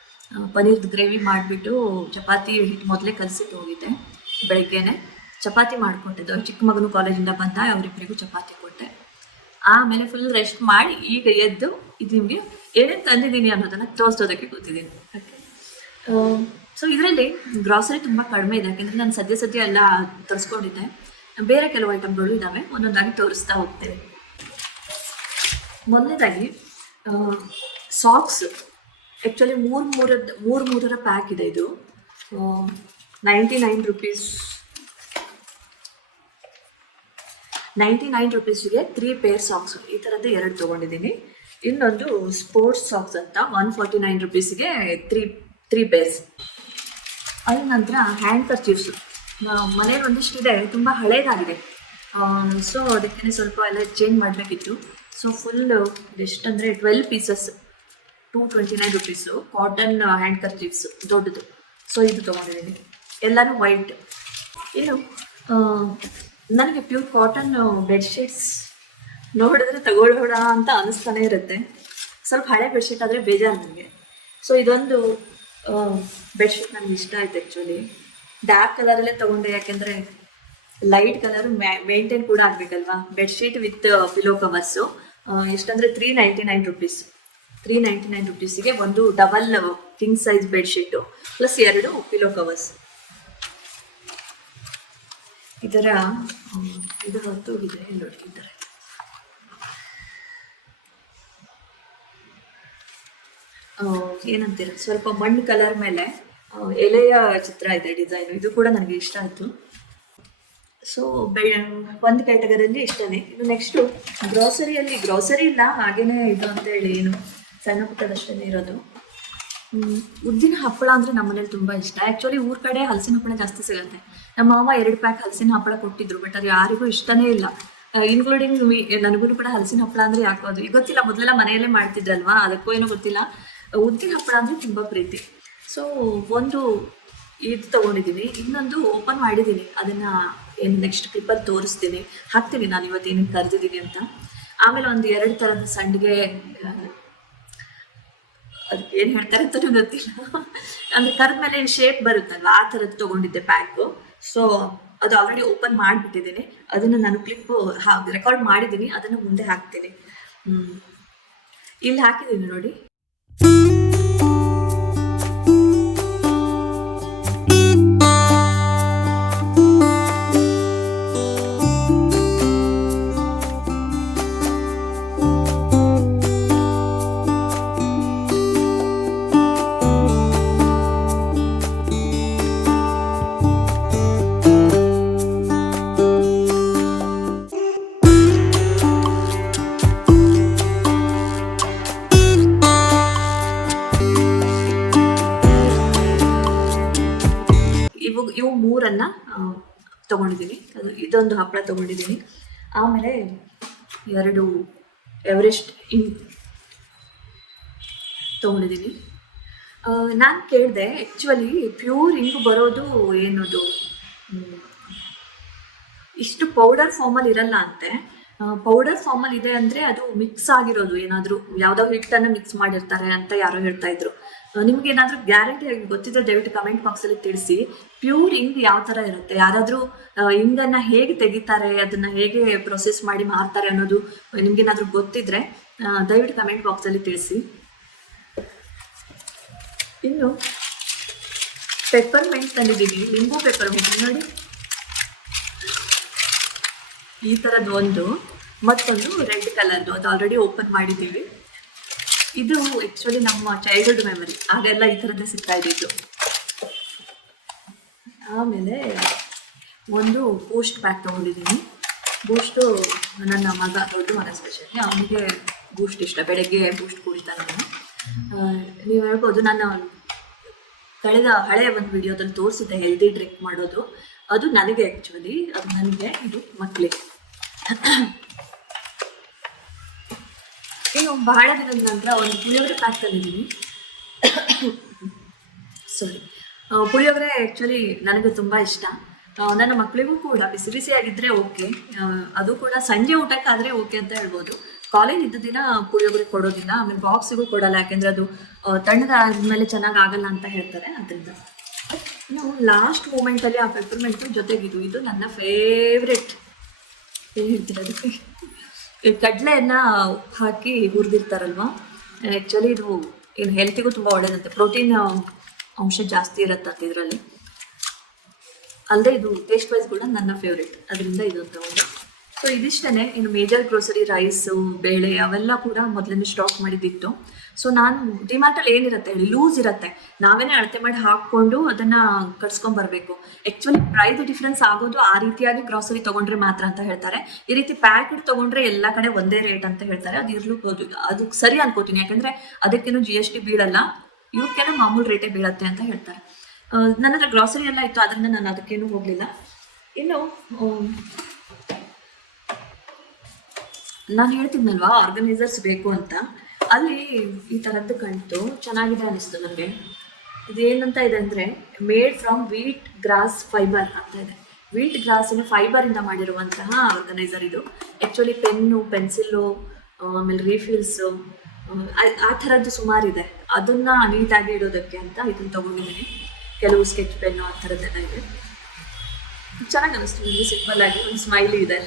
ಪನೀರ್ದು ಗ್ರೇವಿ ಮಾಡಿಬಿಟ್ಟು, ಚಪಾತಿ ಹಿಟ್ಟು ಮೊದಲೇ ಕಲಸಿಟ್ಟು ಬೆಳಗ್ಗೆನೆ ಚಪಾತಿ ಮಾಡಿಕೊಟ್ಟಿದ್ದು. ಚಿಕ್ಕ ಮಗನು ಕಾಲೇಜಿಂದ ಬಂದ ಅವರಿಬ್ಬರಿಗೂ ಚಪಾತಿ ಕೊಟ್ಟೆ. ಆಮೇಲೆ ಫುಲ್ ರೆಸ್ಟ್ ಮಾಡಿ ಈಗ ಎದ್ದು ಇದು ನಿಮಗೆ ಏನೇನು ತಂದಿದ್ದೀನಿ ಅನ್ನೋದನ್ನು ತೋರಿಸೋದಕ್ಕೆ ಓಕೆ ಸೊ ಇದರಲ್ಲಿ ಗ್ರಾಸರಿ ತುಂಬ ಕಡಿಮೆ ಇದೆ. ಯಾಕೆಂದರೆ ನಾನು ಸದ್ಯ ಸದ್ಯ ಎಲ್ಲ ತರಿಸ್ಕೊಂಡಿದ್ದೆ. ಬೇರೆ ಕೆಲವು ಐಟಮ್ಗಳು ಇದ್ದಾವೆ ಒಂದೊಂದಾಗಿ ತೋರಿಸ್ತಾ ಹೋಗ್ತೇವೆ. ಮೊದಲನೇದಾಗಿ ಸಾಕ್ಸ್ ಆ್ಯಕ್ಚುಲಿ ಮೂರು ಮೂರದ್ದು ಮೂರು ಮೂರರ ಪ್ಯಾಕ್ ಇದೆ ಇದು. Ninety nine rupees ninety nine ರುಪೀಸಿಗೆ three pair socks ಈ ಥರದ್ದು ಎರಡು ತೊಗೊಂಡಿದ್ದೀನಿ. ಇನ್ನೊಂದು ಸ್ಪೋರ್ಟ್ಸ್ ಸಾಕ್ಸ್ ಅಂತ ಒನ್ ಫಾರ್ಟಿ ನೈನ್ ರುಪೀಸಿಗೆ ತ್ರೀ ತ್ರೀ ಪೇರ್ಸ್ ಅದ ನಂತರ ಹ್ಯಾಂಡ್ ಕರ್ಚೀಫ್ಸು ಮನೇಲಿ ಒಂದಿಷ್ಟಿದೆ ತುಂಬ ಹಳೇದಾಗಿದೆ. ಸೊ ಅದಕ್ಕೆ ಸ್ವಲ್ಪ ಎಲ್ಲ ಚೇಂಜ್ ಮಾಡಬೇಕಿತ್ತು. So full ಎಷ್ಟಂದರೆ twelve pieces two twenty nine rupees cotton handkerchiefs ದೊಡ್ಡದು. ಸೊ ಇದು ತೊಗೊಂಡಿದ್ದೀನಿ. ಎಲ್ಲನೂ ವೈಟ್ ಇನ್ನು ನನಗೆ ಪ್ಯೂರ್ ಕಾಟನ್ ಬೆಡ್ಶೀಟ್ಸ್ ನೋಡಿದ್ರೆ ತಗೊಳ್ಳೋಣ ಅಂತ ಅನಿಸ್ತಾನೆ ಇರುತ್ತೆ. ಸ್ವಲ್ಪ ಹಳೆ ಬೆಡ್ಶೀಟ್ ಆದರೆ ಬೇಜಾರು ನನಗೆ. ಸೊ ಇದೊಂದು ಬೆಡ್ಶೀಟ್ ನನಗೆ ಇಷ್ಟ ಆಯ್ತು ಆ್ಯಕ್ಚುಲಿ ಡಾರ್ಕ್ ಕಲರಲ್ಲೇ ತೊಗೊಂಡೆ, ಯಾಕೆಂದರೆ ಲೈಟ್ ಕಲರ್ ಮೇಂಟೈನ್ ಕೂಡ ಆಗಬೇಕಲ್ವಾ? Bedsheet with pillow covers ಎಷ್ಟಂದರೆ three ninety nine rupees three ninety nine ರುಪೀಸಿಗೆ ಒಂದು double king size bedsheet plus ಎರಡು ಪಿಲೋ ಕವರ್ಸ್ ಇದರ ಇದು ಹೊತ್ತು ಈ ಥರ ಏನಂತೀರ? ಸ್ವಲ್ಪ ಮಣ್ಣು ಕಲರ್ ಮೇಲೆ ಎಲೆಯ ಚಿತ್ರ ಇದೆ ಡಿಸೈನ್ ಇದು ಕೂಡ ನನಗೆ ಇಷ್ಟ ಆಯಿತು. ಸೊ ಒಂದು ಕ್ಯಾಟಗರಿಯಲ್ಲಿ ಇಷ್ಟನೇ. ಇದು ನೆಕ್ಸ್ಟು ಗ್ರೋಸರಿಯಲ್ಲಿ ಗ್ರೋಸರಿ ಇಲ್ಲ, ಹಾಗೇನೇ ಇದು ಅಂತೇಳಿ ಏನು, ಸಣ್ಣ ಪುಟ್ಟದಷ್ಟೇ ಇರೋದು. ಉದ್ದಿನ ಹಪ್ಪಳ ಅಂದರೆ ನಮ್ಮನೇಲಿ ತುಂಬ ಇಷ್ಟ. ಆ್ಯಕ್ಚುಲಿ ಊರ ಕಡೆ ಹಲಸಿನ ಹಪ್ಪಳ ಜಾಸ್ತಿ ಸಿಗುತ್ತೆ. ನಮ್ಮ ಮಾವ ಎರಡು ಪ್ಯಾಕ್ ಹಲಸಿನ ಹಪ್ಪಳ ಕೊಟ್ಟಿದ್ರು ಬಟ್ ಅದು ಯಾರಿಗೂ ಇಷ್ಟನೇ ಇಲ್ಲ. ಇನ್ಕ್ಲೂಡಿಂಗ್ ನನಗೂ ಕೂಡ ಹಲಸಿನ ಹಪ್ಪಳ ಅಂದ್ರೆ ಯಾಕೋ ಅದು. ಈಗ ಗೊತ್ತಿಲ್ಲ, ಮೊದಲೆಲ್ಲ ಮನೆಯಲ್ಲೇ ಮಾಡ್ತಿದ್ರಲ್ವಾ? ಅದಕ್ಕೂ ಏನೋ ಗೊತ್ತಿಲ್ಲ. ಉದ್ದಿನ ಹಪ್ಪಳ ಅಂದ್ರೆ ತುಂಬಾ ಪ್ರೀತಿ. ಸೊ ಒಂದು ಇದು ತಗೊಂಡಿದ್ದೀನಿ. ಇನ್ನೊಂದು ಓಪನ್ ಮಾಡಿದ್ದೀನಿ. ಅದನ್ನ ಏನು ನೆಕ್ಸ್ಟ್ ಕ್ಲಿಪ್ಪಲ್ಲಿ ತೋರಿಸ್ತೀನಿ. ಹಾಕ್ತೀನಿ ನಾನು ಇವತ್ತು ಏನೇನು ಕರೆದಿದ್ದೀನಿ ಅಂತ. ಆಮೇಲೆ ಒಂದು ಎರಡು ಥರದ ಸಂಡಿಗೆ ಏನು ಹೇಳ್ತಾರೆ ಅಂತ ಗೊತ್ತಿಲ್ಲ. [laughs] ಅಂದ್ರೆ ಕರೆದ ಮೇಲೆ ಶೇಪ್ ಬರುತ್ತಲ್ವ? ಆ ಥರದ್ದು ತೊಗೊಂಡಿದ್ದೆ ಪ್ಯಾಕು ಸೊ ಅದು ಆಲ್ರೆಡಿ ಓಪನ್ ಮಾಡಿಬಿಟ್ಟಿದ್ದೀನಿ. ಅದನ್ನು ನಾನು ಕ್ಲಿಪ್ ರೆಕಾರ್ಡ್ ಮಾಡಿದ್ದೀನಿ. ಅದನ್ನು ಮುಂದೆ ಹಾಕ್ತೀನಿ. ಇಲ್ಲಿ ಹಾಕಿದ್ದೀನಿ ನೋಡಿ. ಇದೊಂದು ಹಪ್ಪಳ ತಗೊಂಡಿದ್ದೀನಿ. ಆಮೇಲೆ ಎರಡು ಎವರೆಸ್ಟ್ ಇನ್ ತಗೊಂಡಿದ್ದೀನಿ. ನಾನು ಕೇಳಿದೆ ಆ್ಯಕ್ಚುಲಿ ಪ್ಯೂರ್ ಇಂಗು ಬರೋದು ಏನದು? ಇಷ್ಟು ಪೌಡರ್ ಫಾರ್ಮಲ್ಲಿ ಇರಲ್ಲ ಅಂತೆ. ಪೌಡರ್ ಫಾರ್ಮಲ್ಲಿ ಇದೆ ಅಂದರೆ ಅದು ಮಿಕ್ಸ್ ಆಗಿರೋದು. ಏನಾದರೂ ಯಾವುದೋ ಹಿಟ್ಟನ್ನು ಮಿಕ್ಸ್ ಮಾಡಿರ್ತಾರೆ ಅಂತ ಯಾರೋ ಹೇಳ್ತಾ ಇದ್ರು. ನಿಮ್ಗೆ ಏನಾದ್ರೂ ಗ್ಯಾರಂಟಿ ಆಗಿ ಗೊತ್ತಿದ್ರೆ ದಯವಿಟ್ಟು ಕಮೆಂಟ್ ಬಾಕ್ಸಲ್ಲಿ ತಿಳಿಸಿ. ಪ್ಯೂರ್ ಇಂಗ್ ಯಾವ ತರ ಇರುತ್ತೆ? ಯಾರಾದರೂ ಇಂಗನ್ನ ಹೇಗೆ ತೆಗಿತಾರೆ ಅದನ್ನ ಹೇಗೆ ಪ್ರೊಸೆಸ್ ಮಾಡಿ ಮಾರ್ತಾರೆ ಅನ್ನೋದು ನಿಮ್ಗೇನಾದರೂ ಗೊತ್ತಿದ್ರೆ ಆ, ದಯವಿಟ್ಟು ಕಮೆಂಟ್ ಬಾಕ್ಸಲ್ಲಿ ತಿಳಿಸಿ. ಇನ್ನು ಪೆಪ್ಪರ್ ಮೆಂಟ್ ತಂದಿದ್ದೀವಿ ಲಿಂಬು ಪೆಪ್ಪರ್ ಮೆಂಟ್ ನೋಡಿ. ಈ ಥರದ್ದು ಒಂದು ಮತ್ತೊಂದು ರೆಡ್ ಕಲರ್ದು ಅದು ಆಲ್ರೆಡಿ ಓಪನ್ ಮಾಡಿದ್ದೀವಿ. ಇದು ಆಕ್ಚುಲಿ ನಮ್ಮ ಚೈಲ್ಡ್ಹುಡ್ ಮೆಮರಿ ಆಗೆಲ್ಲ ಈ ಥರದ್ದೇ ಸಿಗ್ತಾ ಇದ್ದಿದ್ದು. ಆಮೇಲೆ ಒಂದು ಬೂಸ್ಟ್ ಪ್ಯಾಕ್ ತೊಗೊಂಡಿದ್ದೀನಿ. ಬೂಸ್ಟು ನನ್ನ ಮಗ, ದೊಡ್ಡ ಮಗ ಸ್ಪೆಷಲಿ ಅವನಿಗೆ ಬೂಸ್ಟ್ ಇಷ್ಟ. ಬೆಳಗ್ಗೆ ಬೂಸ್ಟ್ ಕುಡಿತಾನೆ ನಾನು ನೀವು ಹೇಳ್ಬೋದು, ನನ್ನ ಕಳೆದ ಹಳೆಯ ಒಂದು ವಿಡಿಯೋದಲ್ಲಿ ತೋರಿಸಿದ್ದೆ ಹೆಲ್ದಿ ಡ್ರಿಂಕ್ ಮಾಡೋದು. ಅದು ನನಗೆ ಆ್ಯಕ್ಚುಲಿ ಅದು ನನಗೆ, ಇದು ಮಕ್ಕಳಿಗೆ ಇನ್ನು ಬಹಳ ದಿನದ ನಂತರ ಒಂದು ಪುಳಿಯೋಗರೆ ಪ್ಯಾಕ್ ತಂದಿದ್ದೀನಿ. ಸಾರಿ ಪುಳಿಯೋಗರೆ ಆ್ಯಕ್ಚುಲಿ ನನಗೆ ತುಂಬ ಇಷ್ಟ. ನನ್ನ ಮಕ್ಕಳಿಗೂ ಕೂಡ ಬಿಸಿ ಬಿಸಿಯಾಗಿದ್ದರೆ ಓಕೆ ಅದು ಕೂಡ ಸಂಜೆ ಊಟಕ್ಕಾದರೆ ಓಕೆ ಅಂತ ಹೇಳ್ಬೋದು. ಕಾಲೇಜ್ ಇದ್ದ ದಿನ ಪುಳಿಯೋಗರೆ ಕೊಡೋದಿಲ್ಲ. ಆಮೇಲೆ ಬಾಕ್ಸಿಗೂ ಕೊಡಲ್ಲ. ಯಾಕೆಂದರೆ ಅದು ತಣ್ಣದಾದ್ಮೇಲೆ ಚೆನ್ನಾಗಿ ಆಗಲ್ಲ ಅಂತ ಹೇಳ್ತಾರೆ. ಅದರಿಂದ ಇನ್ನು ಲಾಸ್ಟ್ ಮೂಮೆಂಟಲ್ಲಿ ಆ ಪೆಪ್ಪರ್ಮೆಂಟು ಜೊತೆಗಿದು, ಇದು ನನ್ನ ಫೇವ್ರೆಟ್ ಏನು ಹೇಳ್ತೀರ ಅದಕ್ಕೆ? ಕಡಲೆಯನ್ನ ಹಾಕಿ ಹುರಿದಿರ್ತಾರಲ್ವಾ? ಆ್ಯಕ್ಚುಲಿ ಇದು ಇನ್ ಹೆಲ್ತಿಗೂ ತುಂಬ ಒಳ್ಳೇದಂತೆ. ಪ್ರೋಟೀನ್ ಅಂಶ ಜಾಸ್ತಿ ಇರತ್ತಂತೆ ಇದರಲ್ಲಿ. ಅಲ್ಲದೆ ಇದು ಟೇಸ್ಟ್ ವೈಸ್ ಕೂಡ ನನ್ನ ಫೇವ್ರೇಟ್ ಅದರಿಂದ ಇದು ತಗೊಂಡೆ ಸೊ ಇದಿಷ್ಟೇ ಇನ್ನು ಮೇಜರ್ ಗ್ರೋಸರಿ ರೈಸು ಬೇಳೆ, ಅವೆಲ್ಲ ಕೂಡ ಮೊದಲನೇ ಸ್ಟಾಕ್ ಮಾಡಿದ್ದಿತ್ತು. ಸೊ ನಾನು ಡಿಮಾರ್ಟಲ್ಲಿ ಏನಿರುತ್ತೆ ಹೇಳಿ ಲೂಸ್ ಇರುತ್ತೆ. ನಾವೇನೇ ಅಳತೆ ಮಾಡಿ ಹಾಕೊಂಡು ಅದನ್ನ ಕಟ್ಸ್ಕೊಂಡ್ ಕಟ್ಸ್ಕೊಂಬರ್ಬೇಕು ಆಕ್ಚುಲಿ ಪ್ರೈಸ್ ಡಿಫ್ರೆನ್ಸ್ ಆಗೋದು ಆ ರೀತಿಯಾಗಿ ಗ್ರಾಸರಿ ತಗೊಂಡ್ರೆ ಮಾತ್ರ ಅಂತ ಹೇಳ್ತಾರೆ. ಈ ರೀತಿ ಪ್ಯಾಕೆಟ್ ತಗೊಂಡ್ರೆ ಎಲ್ಲ ಕಡೆ ಒಂದೇ ರೇಟ್ ಅಂತ ಹೇಳ್ತಾರೆ. ಅದು ಇರ್ಲೂಬಹುದು ಅದು ಸರಿ ಅನ್ಕೋತೀನಿ. ಯಾಕಂದ್ರೆ ಅದಕ್ಕೇನು ಜಿ ಎಸ್ ಟಿ ಬೀಳಲ್ಲ. ಇವಕ್ಕೇನು ಮಾಮೂಲು ರೇಟೇ ಬೀಳತ್ತೆ ಅಂತ ಹೇಳ್ತಾರೆ. ನನ್ನ ಹತ್ರ ಗ್ರಾಸರಿ ಎಲ್ಲ ಇತ್ತು. ಅದರಿಂದ ನಾನು ಅದಕ್ಕೇನು ಹೋಗಲಿಲ್ಲ. ಇನ್ನು ನಾನು ಹೇಳ್ತಿದ್ನಲ್ವಾ? ಆರ್ಗನೈಸರ್ಸ್ ಬೇಕು ಅಂತ. ಅಲ್ಲಿ ಈ ಥರದ್ದು ಕಾಣ್ತು ಚೆನ್ನಾಗಿದೆ ಅನಿಸ್ತು ನನಗೆ ಇದೇನಂತ ಇದೆ ಅಂದರೆ made from wheat grass fibre ಅಂತ ಇದೆ. ವೀಟ್ ಗ್ರಾಸಿನ ಫೈಬರಿಂದ ಮಾಡಿರುವಂತಹ ಆರ್ಗನೈಸರ್ ಇದು. ಆ್ಯಕ್ಚುಲಿ ಪೆನ್ನು ಪೆನ್ಸಿಲ್ಲು ಆಮೇಲೆ ರೀಫಿಲ್ಸು ಆ ಥರದ್ದು ಸುಮಾರಿದೆ. ಅದನ್ನು ನೀಟಾಗಿ ಇಡೋದಕ್ಕೆ ಅಂತ ಇದನ್ನು ತೊಗೊಂಡಿದ್ದೀನಿ. ಕೆಲವು ಸ್ಕೆಚ್ ಪೆನ್ನು ಆ ಥರದ್ದೆಲ್ಲ ಇದೆ. ಚೆನ್ನಾಗಿ ಅನಿಸ್ತು. ಸಿಂಪಲ್ ಆಗಿ, ಒಂದು ಸ್ಮೈಲಿ ಇದೆ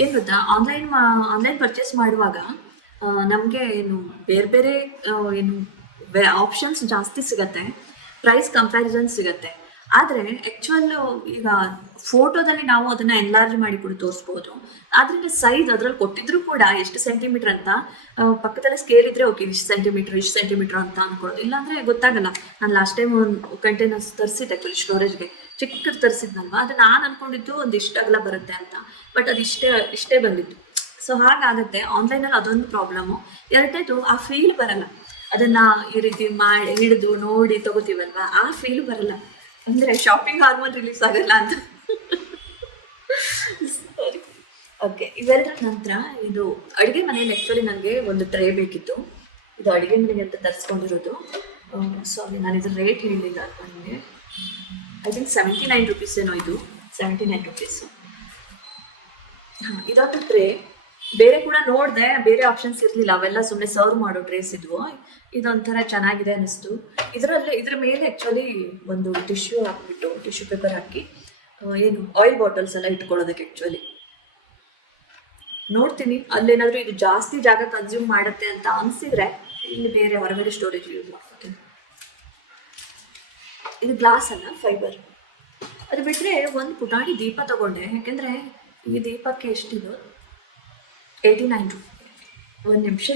ಏನು ಗೊತ್ತಾ ಆನ್ಲೈನ್ ಆನ್ಲೈನ್ ಪರ್ಚೇಸ್ ಮಾಡುವಾಗ ನಮಗೆ ಏನು ಬೇರೆ ಬೇರೆ ಏನು ಆಪ್ಷನ್ಸ್ ಜಾಸ್ತಿ ಸಿಗತ್ತೆ ಪ್ರೈಸ್ ಕಂಪ್ಯಾರಿಸನ್ ಸಿಗುತ್ತೆ. ಆದರೆ ಆ್ಯಕ್ಚುಯಲ್ ಈಗ ಫೋಟೋದಲ್ಲಿ ನಾವು ಅದನ್ನ ಎನ್ಲಾರ್ಜ್ ಮಾಡಿ ಕೂಡ ತೋರಿಸ್ಬೋದು. ಆದ್ರಿಂದ ಸೈಜ್ ಅದ್ರಲ್ಲಿ ಕೊಟ್ಟಿದ್ರು ಕೂಡ ಎಷ್ಟು ಸೆಂಟಿಮೀಟರ್ ಅಂತ ಪಕ್ಕದಲ್ಲಿ ಸ್ಕೇಲ್ ಇದ್ರೆ ಓಕೆ ಇಷ್ಟು ಸೆಂಟಿಮೀಟರ್ ಇಷ್ಟು ಸೆಂಟಿಮೀಟರ್ ಅಂತ ಅನ್ಕೊಳ್ಳೋದು. ಇಲ್ಲಾಂದ್ರೆ ಗೊತ್ತಾಗಲ್ಲ. ನಾನು ಲಾಸ್ಟ್ ಟೈಮ್ ಒಂದು ಕಂಟೈನರ್ಸ್ ತರಿಸಿದ್ದೆ ಆ್ಯಕ್ಚುಲಿ ಸ್ಟೋರೇಜ್ಗೆ ಚಿಕ್ಕದು ತರಿಸಿದ್ನಲ್ವಾ? ಅದು ನಾನು ಅನ್ಕೊಂಡಿದ್ದು ಒಂದು ಇಷ್ಟು ಅಗಲ ಬರುತ್ತೆ ಅಂತ. ಬಟ್ ಅದು ಇಷ್ಟೇ ಇಷ್ಟೇ ಬಂದಿತ್ತು. ಸೊ ಹಾಗಾಗುತ್ತೆ ಆನ್ಲೈನಲ್ಲಿ ಅದೊಂದು ಪ್ರಾಬ್ಲಮ್ಮು ಎರಡನೇದು ಆ ಫೀಲ್ ಬರಲ್ಲ. ಅದನ್ನ ಈ ರೀತಿ ಮಾಡಿ, ಹಿಡಿದು, ನೋಡಿ ತಗೋತೀವಲ್ವಾ? ಆ ಫೀಲ್ ಬರಲ್ಲ. ಅಂದ್ರೆ ಶಾಪಿಂಗ್ ಹಾರ್ಮೋನ್ ರಿಲೀಸ್ ಆಗಲ್ಲ ಅಂತ. ಓಕೆ ಇವೆರಡರ ನಂತರ ಇದು ಅಡುಗೆ ಮನೆಯಲ್ಲಿ ಆ್ಯಕ್ಚುಲಿ ನನಗೆ ಒಂದು ಟ್ರೈ ಬೇಕಿತ್ತು. ಇದು ಅಡುಗೆ ಮನೆಗೆ ಅಂತ ತರಿಸ್ಕೊಂಡಿರೋದು. ಸೊ ನಾನು ಇದ್ರ ರೇಟ್ ಹೇಳಿಲ್ಲ ನನಗೆ I think seventy nine rupees ಏನೋ ಇದು. ಸೆವೆಂಟಿ ನೈನ್ ರುಪೀಸು ಇದೊಂದು ಬೇರೆ ಕೂಡ ನೋಡಿದೆ, ಬೇರೆ ಆಪ್ಷನ್ಸ್ ಇರಲಿಲ್ಲ. ಅವೆಲ್ಲ ಸುಮ್ಮನೆ ಸರ್ವ್ ಮಾಡೋ ಟ್ರೇಸ್ ಇದ್ವು. ಇದೊಂಥರ ಚೆನ್ನಾಗಿದೆ ಅನಿಸ್ತು ಇದರಲ್ಲಿ, ಇದ್ರ ಮೇಲೆ ಆ್ಯಕ್ಚುಲಿ ಒಂದು ಟಿಶ್ಯೂ ಹಾಕ್ಬಿಟ್ಟು ಟಿಶ್ಯೂ ಪೇಪರ್ ಹಾಕಿ ಏನು ಆಯಿಲ್ ಬಾಟಲ್ಸ್ ಎಲ್ಲ ಇಟ್ಕೊಳ್ಳೋದಕ್ಕೆ ಆ್ಯಕ್ಚುಲಿ ನೋಡ್ತೀನಿ. ಅಲ್ಲೇನಾದರೂ ಇದು ಜಾಸ್ತಿ ಜಾಗ ಕನ್ಸ್ಯೂಮ್ ಮಾಡುತ್ತೆ ಅಂತ ಅನಿಸಿದ್ರೆ ಇಲ್ಲಿ ಬೇರೆ ಹೊರಗಡೆ ಸ್ಟೋರೇಜ್ ಯೂಸ್ ಮಾಡ್ಕೊತೀನಿ. ಇದು ಗ್ಲಾಸ್ ಅಲ್ಲ ಫೈಬರ್ ಅದು ಬಿಟ್ಟರೆ ಒಂದು ಪುಟಾಣಿ ದೀಪ ತಗೊಂಡೆ. ಯಾಕೆಂದರೆ ಈ ದೀಪಕ್ಕೆ ಎಷ್ಟಿದೆ? ಏಯ್ಟಿ ನೈನ್ ಒಂದು ನಿಮಿಷ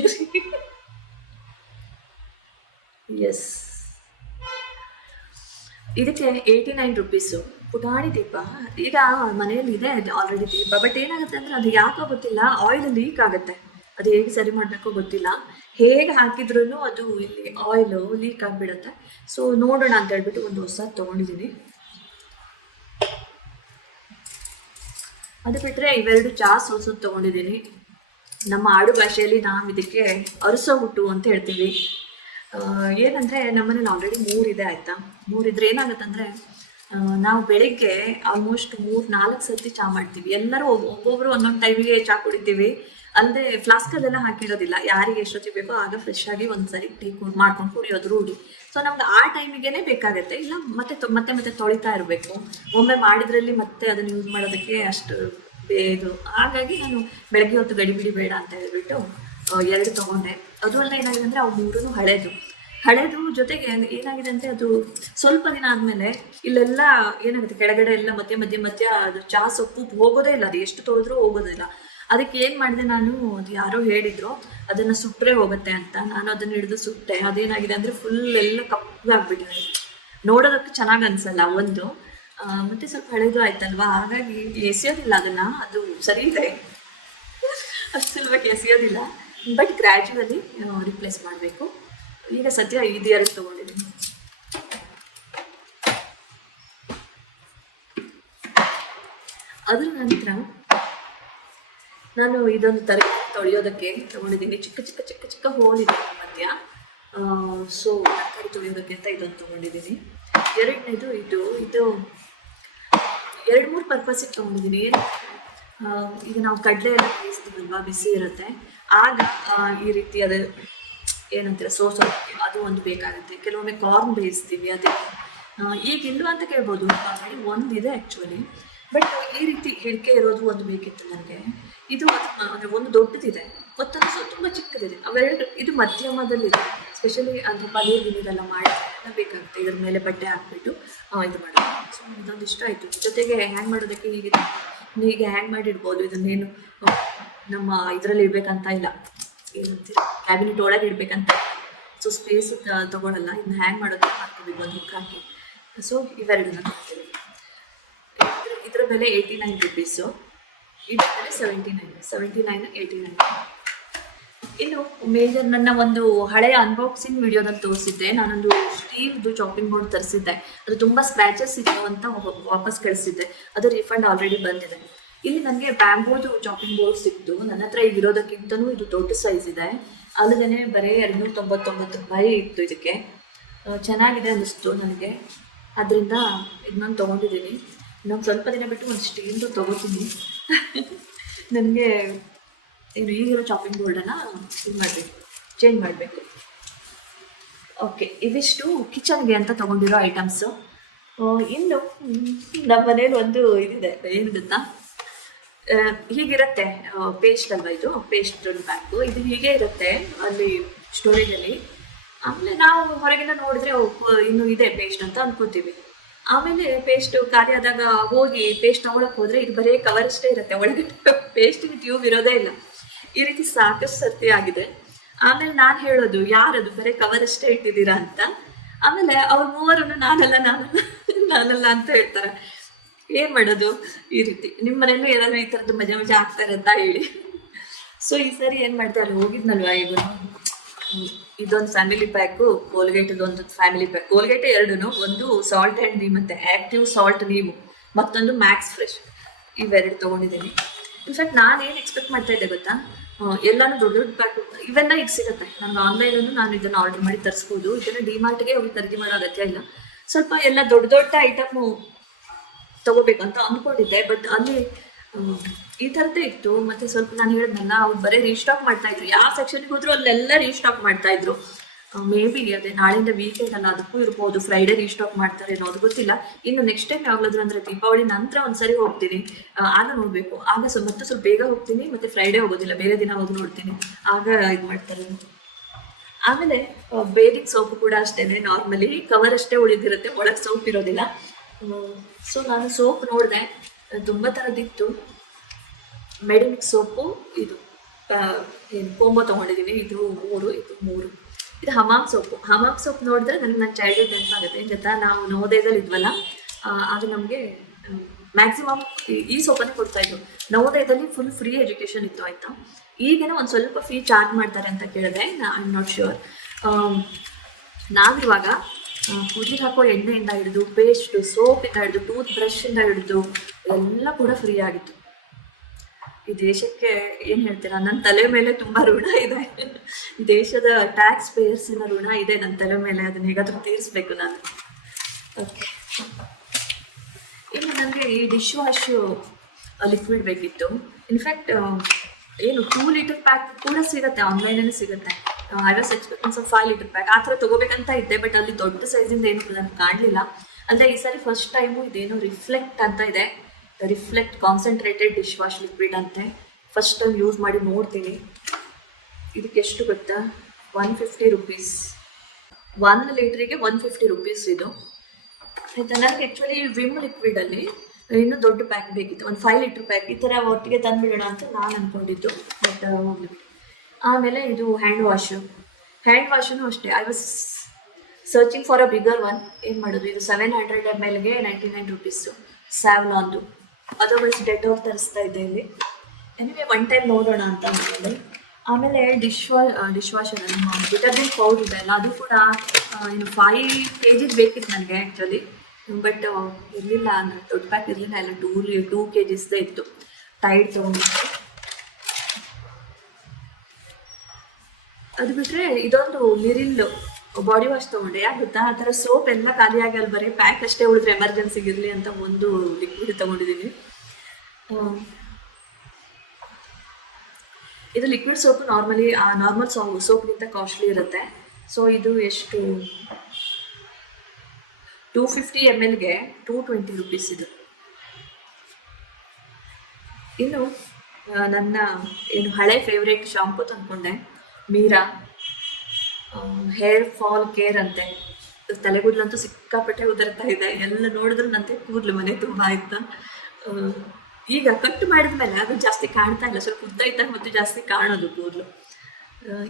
ಎಸ್ ಇದಕ್ಕೆ ಏಯ್ಟಿ ನೈನ್ ರುಪೀಸು. ಪುಟಾಣಿ ದೀಪ. ಈಗ ಮನೆಯಲ್ಲಿ ಇದೆ ಆಲ್ರೆಡಿ ದೀಪ. ಬಟ್ ಏನಾಗುತ್ತೆ ಅಂದರೆ ಅದು ಯಾಕೋ ಗೊತ್ತಿಲ್ಲ. ಆಯಿಲ್ ಲೀಕ್ ಆಗುತ್ತೆ. ಅದು ಹೇಗೆ ಸರಿ ಮಾಡಬೇಕೋ ಗೊತ್ತಿಲ್ಲ. ಹೇಗೆ ಹಾಕಿದ್ರೂ ಅದು ಇಲ್ಲಿ ಆಯಿಲು ಲೀಕ್ ಆಗಿಬಿಡುತ್ತೆ. ಸೊ ನೋಡೋಣ ಅಂತ ಹೇಳ್ಬಿಟ್ಟು ಒಂದು ಹೊಸ ತೊಗೊಂಡಿದ್ದೀನಿ. ಅದು ಬಿಟ್ಟರೆ ಇವೆರಡು ಚಾ ಸೋಸೋದು ತೊಗೊಂಡಿದ್ದೀನಿ. ನಮ್ಮ ಆಡು ಭಾಷೆಯಲ್ಲಿ ನಾವು ಇದಕ್ಕೆ ಅರಸೋ ಹುಟ್ಟು ಅಂತ ಹೇಳ್ತೀವಿ. ಏನಂದರೆ ನಮ್ಮನೇಲಿ ಆಲ್ರೆಡಿ ಮೂರಿದೆ ಆಯಿತಾ? ಮೂರಿದ್ರೆ ಏನಾಗುತ್ತಂದ್ರೆ ನಾವು ಬೆಳಿಗ್ಗೆ ಆಲ್ಮೋಸ್ಟ್ ಮೂರು, ನಾಲ್ಕು ಸರ್ತಿ ಚಾ ಮಾಡ್ತೀವಿ. ಎಲ್ಲರೂ ಒಬ್ಬೊಬ್ಬರು ಒಂದೊಂದು ಟೈಮಿಗೆ ಚಾ ಕುಡಿತೀವಿ. ಅಲ್ಲದೆ ಫ್ಲಾಸ್ಕಲ್ಲೆಲ್ಲ ಹಾಕಿರೋದಿಲ್ಲ ಯಾರಿಗೆ ಎಷ್ಟೊತ್ತಿಗೆ ಬೇಕೋ ಆಗ ಫ್ರೆಶ್ ಆಗಿ ಒಂದ್ಸರಿ ಟೀ ಕುಡ್, ಮಾಡ್ಕೊಂಡು ಕುಡಿಯೋದು ರೂಢಿ. ಸೊ ನಮ್ಗೆ ಆ ಟೈಮಿಗೆನೆ ಬೇಕಾಗುತ್ತೆ. ಇಲ್ಲ, ಮತ್ತೆ ಮತ್ತೆ ಮತ್ತೆ ತೊಳಿತಾ ಇರಬೇಕು. ಒಮ್ಮೆ ಮಾಡಿದ್ರಲ್ಲಿ ಮತ್ತೆ ಅದನ್ನ ಯೂಸ್ ಮಾಡೋದಕ್ಕೆ ಅಷ್ಟು ಇದು, ಹಾಗಾಗಿ ನಾನು ಬೆಳಗ್ಗೆ ಹೊತ್ತು ಗಡಿಬಿಡಿ ಬೇಡ ಅಂತ ಹೇಳ್ಬಿಟ್ಟು ಎರಡು ತಗೊಂಡೆ. ಅದು ಅಲ್ಲ ಏನಾಗಿದೆ ಅಂದ್ರೆ ಅವು ಮೂರೂ ಹಳೆದು. ಹಳೆದು ಜೊತೆಗೆ ಏನಾಗಿದೆ ಅಂದ್ರೆ ಅದು ಸ್ವಲ್ಪ ದಿನ ಆದ್ಮೇಲೆ ಇಲ್ಲೆಲ್ಲ ಏನಾಗುತ್ತೆ, ಕೆಳಗಡೆ ಎಲ್ಲ ಮಧ್ಯೆ ಮಧ್ಯೆ ಮಧ್ಯ ಅದು ಚಹಾ ಸೊಪ್ಪು ಹೋಗೋದೇ ಇಲ್ಲ. ಅದು ಎಷ್ಟು ತೊಳೆದ್ರೂ ಹೋಗೋದಿಲ್ಲ ಅದಕ್ಕೆ ಏನು ಮಾಡಿದೆ ನಾನು, ಅದು ಯಾರೋ ಹೇಳಿದ್ರು, ಅದನ್ನು ಸುಟ್ಟರೆ ಹೋಗುತ್ತೆ ಅಂತ. ನಾನು ಅದನ್ನು ಹಿಡಿದು ಸುಟ್ಟೆ. ಅದೇನಾಗಿದೆ ಅಂದರೆ ಫುಲ್ ಎಲ್ಲ ಕಪ್ಪಾಗ್ಬಿಟ್ಟಿದೆ ನೋಡೋದಕ್ಕೆ ಚೆನ್ನಾಗಿ ಅನ್ಸಲ್ಲ ಒಂದು. ಮತ್ತೆ ಸ್ವಲ್ಪ ಹಳೆದು ಆಯ್ತಲ್ವಾ? ಹಾಗಾಗಿ ಎಸೆಯೋದಿಲ್ಲ ಅದನ್ನು. ಅದು ಸರಿ ಇದೆ. ಅಷ್ಟು ಸುಲಭಕ್ಕೆ ಎಸೆಯೋದಿಲ್ಲ. ಬಟ್ ಗ್ರ್ಯಾಜುವಲಿ ರಿಪ್ಲೇಸ್ ಮಾಡಬೇಕು. ಈಗ ಸದ್ಯ ಇದು ಎರಡು ತೊಗೊಂಡಿದ್ದೀನಿ. ಅದರ ನಂತರ ನಾನು ಇದೊಂದು ತರಕಾರಿ ತೊಳೆಯೋದಕ್ಕೆ ತಗೊಂಡಿದ್ದೀನಿ. ಚಿಕ್ಕ ಚಿಕ್ಕ ಚಿಕ್ಕ ಚಿಕ್ಕ ಹೋಲ್ ಇದೆ ಮಧ್ಯ. ಸೊ ತರಕಾರಿ ತೊಳೆಯೋದಕ್ಕೆ ಅಂತ ಇದೊಂದು ತಗೊಂಡಿದ್ದೀನಿ. ಎರಡನೇದು ಇದು ಇದು ಎರಡು, ಮೂರು ಪರ್ಪಸಿಗೆ ತೊಗೊಂಡಿದ್ದೀನಿ. ಈಗ ನಾವು ಕಡಲೆ ಎಲ್ಲ ಬೇಯಿಸ್ತೀವಲ್ವಾ, ಬಿಸಿ ಇರುತ್ತೆ. ಆಗ ಈ ರೀತಿ ಅದು ಏನಂತೀರ, ಸೋಸ್, ಅದು ಒಂದು ಬೇಕಾಗುತ್ತೆ. ಕೆಲವೊಮ್ಮೆ ಕಾರ್ನ್ ಬೇಯಿಸ್ತೀವಿ ಅದಕ್ಕೆ. ಈಗ ಇಲ್ವಾ ಅಂತ ಕೇಳ್ಬೋದು. ಆಲ್ರೆಡಿ ಒಂದಿದೆ ಆ್ಯಕ್ಚುಲಿ ಬಟ್ ಈ ರೀತಿ ಹಿಡಿಕೆ ಇರೋದು ಒಂದು ಬೇಕಿತ್ತು ನನಗೆ. ಇದು ಅಂದ್ರೆ ಅಂದರೆ ಒಂದು ದೊಡ್ಡದಿದೆ. ಮತ್ತೊಂದು ಸ್ವಲ್ಪ ತುಂಬಾ ಚಿಕ್ಕದಿದೆ. ಅವೆರಡು ಇದು ಮಧ್ಯಮದಲ್ಲಿದೆ. ಸ್ಪೆಷಲಿ ಅದು ಪನ್ನೀರ್ ಇದೆಲ್ಲ ಮಾಡಿ ಬೇಕಾಗುತ್ತೆ. ಇದ್ರ ಮೇಲೆ ಬಟ್ಟೆ ಹಾಕ್ಬಿಟ್ಟು ಇದು ಮಾಡೋದು. ಸೊ ಇದೊಂದು ಇಷ್ಟ ಆಯಿತು. ಜೊತೆಗೆ ಹ್ಯಾಂಗ್ ಮಾಡೋದಕ್ಕೆ ಹೀಗಿದೆ. ಹೀಗೆ ಹ್ಯಾಂಗ್ ಮಾಡಿ ಇಡ್ಬೋದು ಇದನ್ನೇನು ನಮ್ಮ ಇದರಲ್ಲಿ ಇಡಬೇಕಂತ ಇಲ್ಲ. ಏನಂತೀರ ಕ್ಯಾಬಿನೆಟ್ ಒಳಗೆ ಇಡಬೇಕಂತ ಸೊ ಸ್ಪೇಸ್ ತಗೊಳ್ಳಲ್ಲ ಇದನ್ನ ಹ್ಯಾಂಗ್ ಮಾಡೋದಕ್ಕೆ ಹಾಕ್ತೀವಿ ಒಂದು ಹುಕ್ ಸೊ ಇವೆರಡನ್ನ ಇದ್ರ- ಇದ್ರ ಬೆಲೆ ಏಯ್ಟಿ ನೈನ್ ರುಪೀಸು ಬೆಲೆ seventy nine seventy nine eighty nine ಇನ್ನು ಮೇಜರ್ ನನ್ನ ಒಂದು ಹಳೆಯ ಅನ್ಬಾಕ್ಸಿಂಗ್ ವಿಡಿಯೋದಲ್ಲಿ ತೋರಿಸಿದ್ದೆ. ನಾನೊಂದು ಸ್ಟೀಲ್ದು ಚಾಪಿಂಗ್ ಬೋರ್ಡ್ ತರಿಸಿದ್ದೆ. ಅದು ತುಂಬ ಸ್ಕ್ರ್ಯಾಚಸ್ ಇತ್ತು ಅಂತ ವಾಪಸ್ ಕಳಿಸಿದ್ದೆ. ಅದು ರೀಫಂಡ್ ಆಲ್ರೆಡಿ ಬಂದಿದೆ. ಇಲ್ಲಿ ನನಗೆ ಬ್ಯಾಂಬೋದು ಚಾಪಿಂಗ್ ಬೋರ್ಡ್ ಸಿಕ್ತು. ನನ್ನ ಹತ್ರ ಇರೋದಕ್ಕಿಂತನೂ ಇದು ದೊಡ್ಡ ಸೈಜ್ ಇದೆ. ಅಲ್ಲದೇ ಬರೀ ಎರಡುನೂರ ತೊಂಬತ್ತೊಂಬತ್ತು ರೂಪಾಯಿ ಇತ್ತು ಇದಕ್ಕೆ. ಚೆನ್ನಾಗಿದೆ ಅನ್ನಿಸ್ತು ನನಗೆ. ಅದರಿಂದ ಇದನ್ನ ತೊಗೊಂಡಿದ್ದೀನಿ. ಇನ್ನೊಂದು ಸ್ವಲ್ಪ ದಿನ ಬಿಟ್ಟು ಒಂದು ಸ್ಟೀಲ್ದು ತೊಗೋತೀನಿ. [laughs] ನನಗೆ ಇನ್ನು ಈಗಿರೋ ಚಾಪಿಂಗ್ ಬೋರ್ಡನ್ನು ಇದು ಮಾಡಬೇಕು. ಚೇಂಜ್ ಮಾಡಬೇಕು. ಓಕೆ ಇದಿಷ್ಟು ಕಿಚನ್ಗೆ ಅಂತ ತೊಗೊಂಡಿರೋ ಐಟಮ್ಸು ಇನ್ನು ನಮ್ಮ ಮನೇಲಿ ಒಂದು ಇದಿದೆ ಏನು ಗೊತ್ತಾ ಹೀಗಿರುತ್ತೆ. ಪೇಸ್ಟ್ ಅಲ್ವಾ ಇದು? ಪೇಸ್ಟ್ ಬ್ಯಾಗು ಇದು ಹೀಗೆ ಇರುತ್ತೆ ಅಲ್ಲಿ ಸ್ಟೋರೇಜಲ್ಲಿ ಆಮೇಲೆ ನಾವು ಹೊರಗಿಂದ ನೋಡಿದ್ರೆ ಇನ್ನು ಇದೆ ಪೇಸ್ಟ್ ಅಂತ ಅನ್ಕೋತೀವಿ. ಆಮೇಲೆ ಪೇಸ್ಟ್ ಖಾಲಿ ಆದಾಗ ಹೋಗಿ ಪೇಸ್ಟ್ ತಗೊಳಕ್ ಹೋದ್ರೆ ಇದು ಬರೀ ಕವರ್ ಅಷ್ಟೇ ಇರುತ್ತೆ. ಒಳಗೆ ಪೇಸ್ಟಿಗೆ ಟ್ಯೂಬ್ ಇರೋದೇ ಇಲ್ಲ. ಈ ರೀತಿ ಸಾಕಷ್ಟು ಸರ್ತಿ ಆಗಿದೆ. ಆಮೇಲೆ ನಾನು ಹೇಳೋದು, ಯಾರದು? ಬರೀ ಕವರ್ ಅಷ್ಟೇ ಇಟ್ಟಿದ್ದೀರಾ ಅಂತ. ಆಮೇಲೆ ಅವ್ರ ಮೂವರನ್ನು ನಾನಲ್ಲ ನಾನಲ್ಲ ನಾನಲ್ಲ ಅಂತ ಹೇಳ್ತಾರೆ. ಏನ್ ಮಾಡೋದು? ಈ ರೀತಿ. ನಿಮ್ಮ ಮನೇಲೂ ಏನಾದ್ರು ಈ ತರದ್ದು ಮಜಾ ಮಜಾ ಆಗ್ತಾರೆ ಅಂತ ಹೇಳಿ. ಸೊ ಈ ಸರಿ ಏನ್ ಮಾಡ್ತಾರೆ ಹೋಗಿದ್ನಲ್ವಾ ಈಗ. ಇದೊಂದು ಫ್ಯಾಮಿಲಿ ಪ್ಯಾಕು ಕೋಲ್ಗೇಟ್ ಒಂದು ಫ್ಯಾಮಿಲಿ ಪ್ಯಾಕ್ ಕೋಲ್ಗೇಟ್ ಎರಡೂ ಒಂದು ಸಾಲ್ಟ್ ಆ್ಯಂಡ್ ನೀಮ್ ಮತ್ತೆ ಆಕ್ಟಿವ್ ಸಾಲ್ಟ್ ನೀವು ಮತ್ತೊಂದು ಮ್ಯಾಕ್ಸ್ ಫ್ರೆಶ್ ಇವೆರಡು ತೊಗೊಂಡಿದ್ದೀನಿ. ಇನ್ಫ್ಯಾಕ್ಟ್ ನಾನು ಏನು ಎಕ್ಸ್ಪೆಕ್ಟ್ ಮಾಡ್ತಾ ಇದ್ದೆ ಗೊತ್ತಾ? ಎಲ್ಲಾನು ದೊಡ್ಡ ದೊಡ್ಡ ಪ್ಯಾಕ್ ಇವೆಲ್ಲ ಈಗ ಸಿಗುತ್ತೆ. ನನಗೆ ಆನ್ಲೈನಲ್ಲೂ ನಾನು ಇದನ್ನು ಆರ್ಡರ್ ಮಾಡಿ ತರಿಸ್ಬೋದು. ಇದನ್ನು ಡಿಮಾರ್ಟ್ಗೆ ಹೋಗಿ ಖರೀದಿ ಮಾಡೋ ಅಗತ್ಯ ಇಲ್ಲ. ಸ್ವಲ್ಪ ಎಲ್ಲ ದೊಡ್ಡ ದೊಡ್ಡ ಐಟಮು ಅಂತ ಅಂದ್ಕೊಂಡಿದ್ದೆ ಬಟ್ ಅಲ್ಲಿ ಈ ಥರದ್ದೇ ಇತ್ತು. ಮತ್ತೆ ಸ್ವಲ್ಪ ನಾನು ಹೇಳಿದ್ನಲ್ಲ, ಅವ್ರು ಬರೀ ರೀಸ್ಟಾಕ್ ಮಾಡ್ತಾ ಇದ್ರು. ಯಾವ ಸೆಕ್ಷನ್ಗೆ ಹೋದ್ರು ಅಲ್ಲೆಲ್ಲ ರೀಸ್ಟಾಕ್ ಮಾಡ್ತಾ ಇದ್ರು. ಮೇ ಬಿ ಅದೇ, ನಾಳೆಯಿಂದ ವೀಕೆಂಡ್ ಅಲ್ಲ, ಅದಕ್ಕೂ ಇರ್ಬೋದು. ಫ್ರೈಡೇ ರೀಸ್ಟಾಕ್ ಮಾಡ್ತಾರೆ ಅನ್ನೋದು ಗೊತ್ತಿಲ್ಲ. ಇನ್ನು ನೆಕ್ಸ್ಟ್ ಟೈಮ್ ಯಾವಾಗಲಾದ್ರು ಅಂದ್ರೆ ದೀಪಾವಳಿ ನಂತರ ಒಂದ್ಸರಿ ಹೋಗ್ತೀನಿ. ಆಗ ನೋಡ್ಬೇಕು. ಆಗ ಸ್ವಲ್ಪ, ಮತ್ತೆ ಸ್ವಲ್ಪ ಬೇಗ ಹೋಗ್ತೀನಿ. ಮತ್ತೆ ಫ್ರೈಡೇ ಹೋಗೋದಿಲ್ಲ. ಬೇರೆ ದಿನ ಹೋಗಿ ನೋಡ್ತೀನಿ. ಆಗ ಇದು ಮಾಡ್ತಾರೆ. ಆಮೇಲೆ ಬೇದಿಕ್ ಸೋಪ್ ಕೂಡ ಅಷ್ಟೇನೆ. ನಾರ್ಮಲಿ ಕವರ್ ಅಷ್ಟೇ ಉಳಿದಿರುತ್ತೆ. ಒಳಗೆ ಸೋಪ್ ಇರೋದಿಲ್ಲ. ಸೊ ನಾನು ಸೋಪ್ ನೋಡಿದೆ. ತುಂಬ ಥರದ್ದಿತ್ತು ಮೆಡಿಮಿಕ್ ಸೋಪು, ಇದು ಏನು, ಕೋಂಬೋ ತೊಗೊಂಡಿದ್ದೀನಿ ಇದು ಮೂರು ಇದು ಮೂರು. ಇದು ಹಮಾಮ್ ಸೋಪು. ಹಮಾಮ್ ಸೋಪ್ ನೋಡಿದ್ರೆ ನನಗೆ ನನ್ನ ಚೈಲ್ಡ್ಹುಡ್ ನೆನಪಾಗುತ್ತೆ. ಜೊತೆ ನಾವು ನವೋದಯದಲ್ಲಿ ಇದ್ವಲ್ಲ ಆಗ ನಮಗೆ ಮ್ಯಾಕ್ಸಿಮಮ್ ಈ ಸೋಪನ್ನು ಕೊಡ್ತಾ ಇದ್ರು. ನವೋದಯದಲ್ಲಿ ಫುಲ್ ಫ್ರೀ ಎಜುಕೇಷನ್ ಇತ್ತು, ಆಯಿತಾ? ಈಗೇನೋ ಒಂದು ಸ್ವಲ್ಪ ಫೀ ಚಾರ್ಜ್ ಮಾಡ್ತಾರೆ ಅಂತ ಕೇಳಿದೆ ಐ ಆಮ್ ನಾಟ್ ಶ್ಯೂರ್ ನಾವಿವಾಗ ಕೂದಲು ಹಾಕೋ ಎಣ್ಣೆಯಿಂದ ಹಿಡಿದು ಪೇಸ್ಟು ಸೋಪಿಂದ ಹಿಡಿದು ಟೂತ್ ಬ್ರಷಿಂದ ಹಿಡಿದು, ಎಲ್ಲ ಕೂಡ ಫ್ರೀ ಆಗಿತ್ತು. ಈ ದೇಶಕ್ಕೆ ಏನು ಹೇಳ್ತೀರಾ? ನನ್ನ ತಲೆ ಮೇಲೆ ತುಂಬಾ ಋಣ ಇದೆ. ದೇಶದ ಟ್ಯಾಕ್ಸ್ ಪೇಯರ್ಸಿನ ಋಣ ಇದೆ ನನ್ನ ತಲೆ ಮೇಲೆ. ಅದನ್ನ ಹೇಗಾದ್ರೂ ತೀರಿಸ್ಬೇಕು ನಾನು. ಓಕೆ ಇನ್ನು ನನಗೆ ಈ ಡಿಶ್ ವಾಶ್ ಲಿಕ್ವಿಡ್ ಬೇಕಿತ್ತು ಇನ್ಫ್ಯಾಕ್ಟ್ ಏನು ಟೂ ಲೀಟರ್ ಪ್ಯಾಕ್ ಕೂಡ ಸಿಗುತ್ತೆ ಆನ್ಲೈನಲ್ಲಿ ಸಿಗುತ್ತೆ. ಫೈವ್ ಲೀಟರ್ ಪ್ಯಾಕ್ ಆ ಥರ ತೊಗೋಬೇಕಂತ ಇದ್ದೆ ಬಟ್ ಅಲ್ಲಿ ದೊಡ್ಡ ಸೈಜಿಂದ ಏನು ನಾನು ಕಾಣಲಿಲ್ಲ. ಅಂದರೆ ಈ ಸಾರಿ ಫಸ್ಟ್ ಟೈಮು ಇದೇನೋ ರಿಫ್ಲೆಕ್ಟ್ ಅಂತ ಇದೆ. Reflect concentrated dish wash liquid ಅಂತೆ. ಫಸ್ಟ್ ಟೈಮ್ ಯೂಸ್ ಮಾಡಿ ನೋಡ್ತೀನಿ. ಇದಕ್ಕೆ ಎಷ್ಟು ಗೊತ್ತಾ? ಒನ್ ಫಿಫ್ಟಿ ರುಪೀಸ್ ಒನ್ ಲೀಟ್ರಿಗೆ ಒನ್ ಫಿಫ್ಟಿ ರುಪೀಸ್ ಇದು. ಆಯ್ತಾ? ನನಗೆ ಆ್ಯಕ್ಚುಲಿ ವಿಮ್ ಲಿಕ್ವಿಡಲ್ಲಿ ಇನ್ನೂ ದೊಡ್ಡ ಪ್ಯಾಕ್ ಬೇಕಿತ್ತು. ಒಂದು ಫೈವ್ ಲೀಟ್ರ್ ಪ್ಯಾಕ್ ಈ ಥರ ಒಟ್ಟಿಗೆ ತಂದುಬಿಡೋಣ ಅಂತ ನಾನು ಅಂದ್ಕೊಂಡಿದ್ದು ಬಟ್ ಆಮೇಲೆ ಇದು ಹ್ಯಾಂಡ್ ವಾಶು ಹ್ಯಾಂಡ್ ವಾಶನು ಅಷ್ಟೇ. I was searching for a bigger one ಏನು ಮಾಡೋದು? ಇದು ಸೆವೆನ್ ಹಂಡ್ರೆಡ್ ಎಂ ಎಲ್ಗೆ ನೈಂಟಿ ನೈನ್ ರುಪೀಸು ಸ್ಯಾವ್ಲಾನ್ದು ಅದರ್ವೈಸ್ ಡೆಟೋಲ್ ತರಿಸ್ತಾ ಇದ್ದೆ ಇಲ್ಲಿ. ಎನಿವೆ ಒನ್ ಟೈಮ್ ನೋಡೋಣ ಅಂತ ಅಂದ್ಕೊಂಡೆ ಆಮೇಲೆ ಡಿಶ್ ವಾ ಡಿಶ್ ವಾಷರ್ ವಿಟಮಿನ್ ಪೌಡರ್ ಇದೆ ಅಲ್ಲ, ಅದು ಕೂಡ ಏನು ಫೈವ್ ಕೆ ಬೇಕಿತ್ತು ನನಗೆ ಆ್ಯಕ್ಚುಲಿ ಬಟ್ ಇರಲಿಲ್ಲ ಅಂದರೆ ದೊಡ್ಡ ಪ್ಯಾಕ್ ಇರಲಿಲ್ಲ, ಎಲ್ಲ ಟೂ ಟೂ ಕೆ ಜಿಸ್ದೇ ಇತ್ತು. ಟೈಡ್ ತೊಗೊಂಡಿದ್ದೆ ಅದು ಬಿಟ್ಟರೆ ಇದೊಂದು ಲಿರಿಲ್ ಬಾಡಿ ವಾಶ್ ತಗೊಂಡೆ. ಯಾಕೆ ಗೊತ್ತಾ? ಆ ಥರ ಸೋಪ್ ಎಲ್ಲ ಖಾಲಿಯಾಗಿ ಆಗಲ್ಲ ಬರೀ ಪ್ಯಾಕ್ ಅಷ್ಟೇ ಉಳಿದ್ರೆ ಎಮರ್ಜೆನ್ಸಿಗೆ ಇರಲಿ ಅಂತ ಒಂದು ಲಿಕ್ವಿಡ್ ತಗೊಂಡಿದ್ದೀನಿ ಇದು ಲಿಕ್ವಿಡ್ ಸೋಪ್ ನಾರ್ಮಲಿ ಆ ನಾರ್ಮಲ್ ಸೋ ಸೋಪ್ಗಿಂತ ಕಾಸ್ಟ್ಲಿ ಇರುತ್ತೆ. ಸೊ ಇದು ಎಷ್ಟು? ಟೂ ಫಿಫ್ಟಿ ಎಂ ಎಲ್ಗೆ ಟೂ ಟ್ವೆಂಟಿ ರುಪೀಸ್ ಇದು. ಇನ್ನು ನನ್ನ, ಏನು ಹಳೆ ಫೇವ್ರೇಟ್ ಶಾಂಪು ತಂದ್ಕೊಂಡೆ. ಮೀರಾ. ಹೇರ್ ಫಾಲ್ ಕೇರ್ ಅಂತೆ. ತಲೆಗೂದಲಂತೂ ಸಿಕ್ಕಾಪಟ್ಟೆ ಉದುರ್ತಾ ಇದೆ. ಎಲ್ಲ ನೋಡಿದ್ರು ನಂತೆ ಕೂದಲು ಮನೆ ತುಂಬ ಇತ್ತು. ಈಗ ಕಟ್ ಮಾಡಿದ ಮೇಲೆ ಅದು ಜಾಸ್ತಿ ಕಾಣ್ತಾ ಇಲ್ಲ. ಸ್ವಲ್ಪ ಉದ್ದ ಇದ್ದಾಗ ಮತ್ತು ಜಾಸ್ತಿ ಕಾಣೋದು ಕೂದಲು.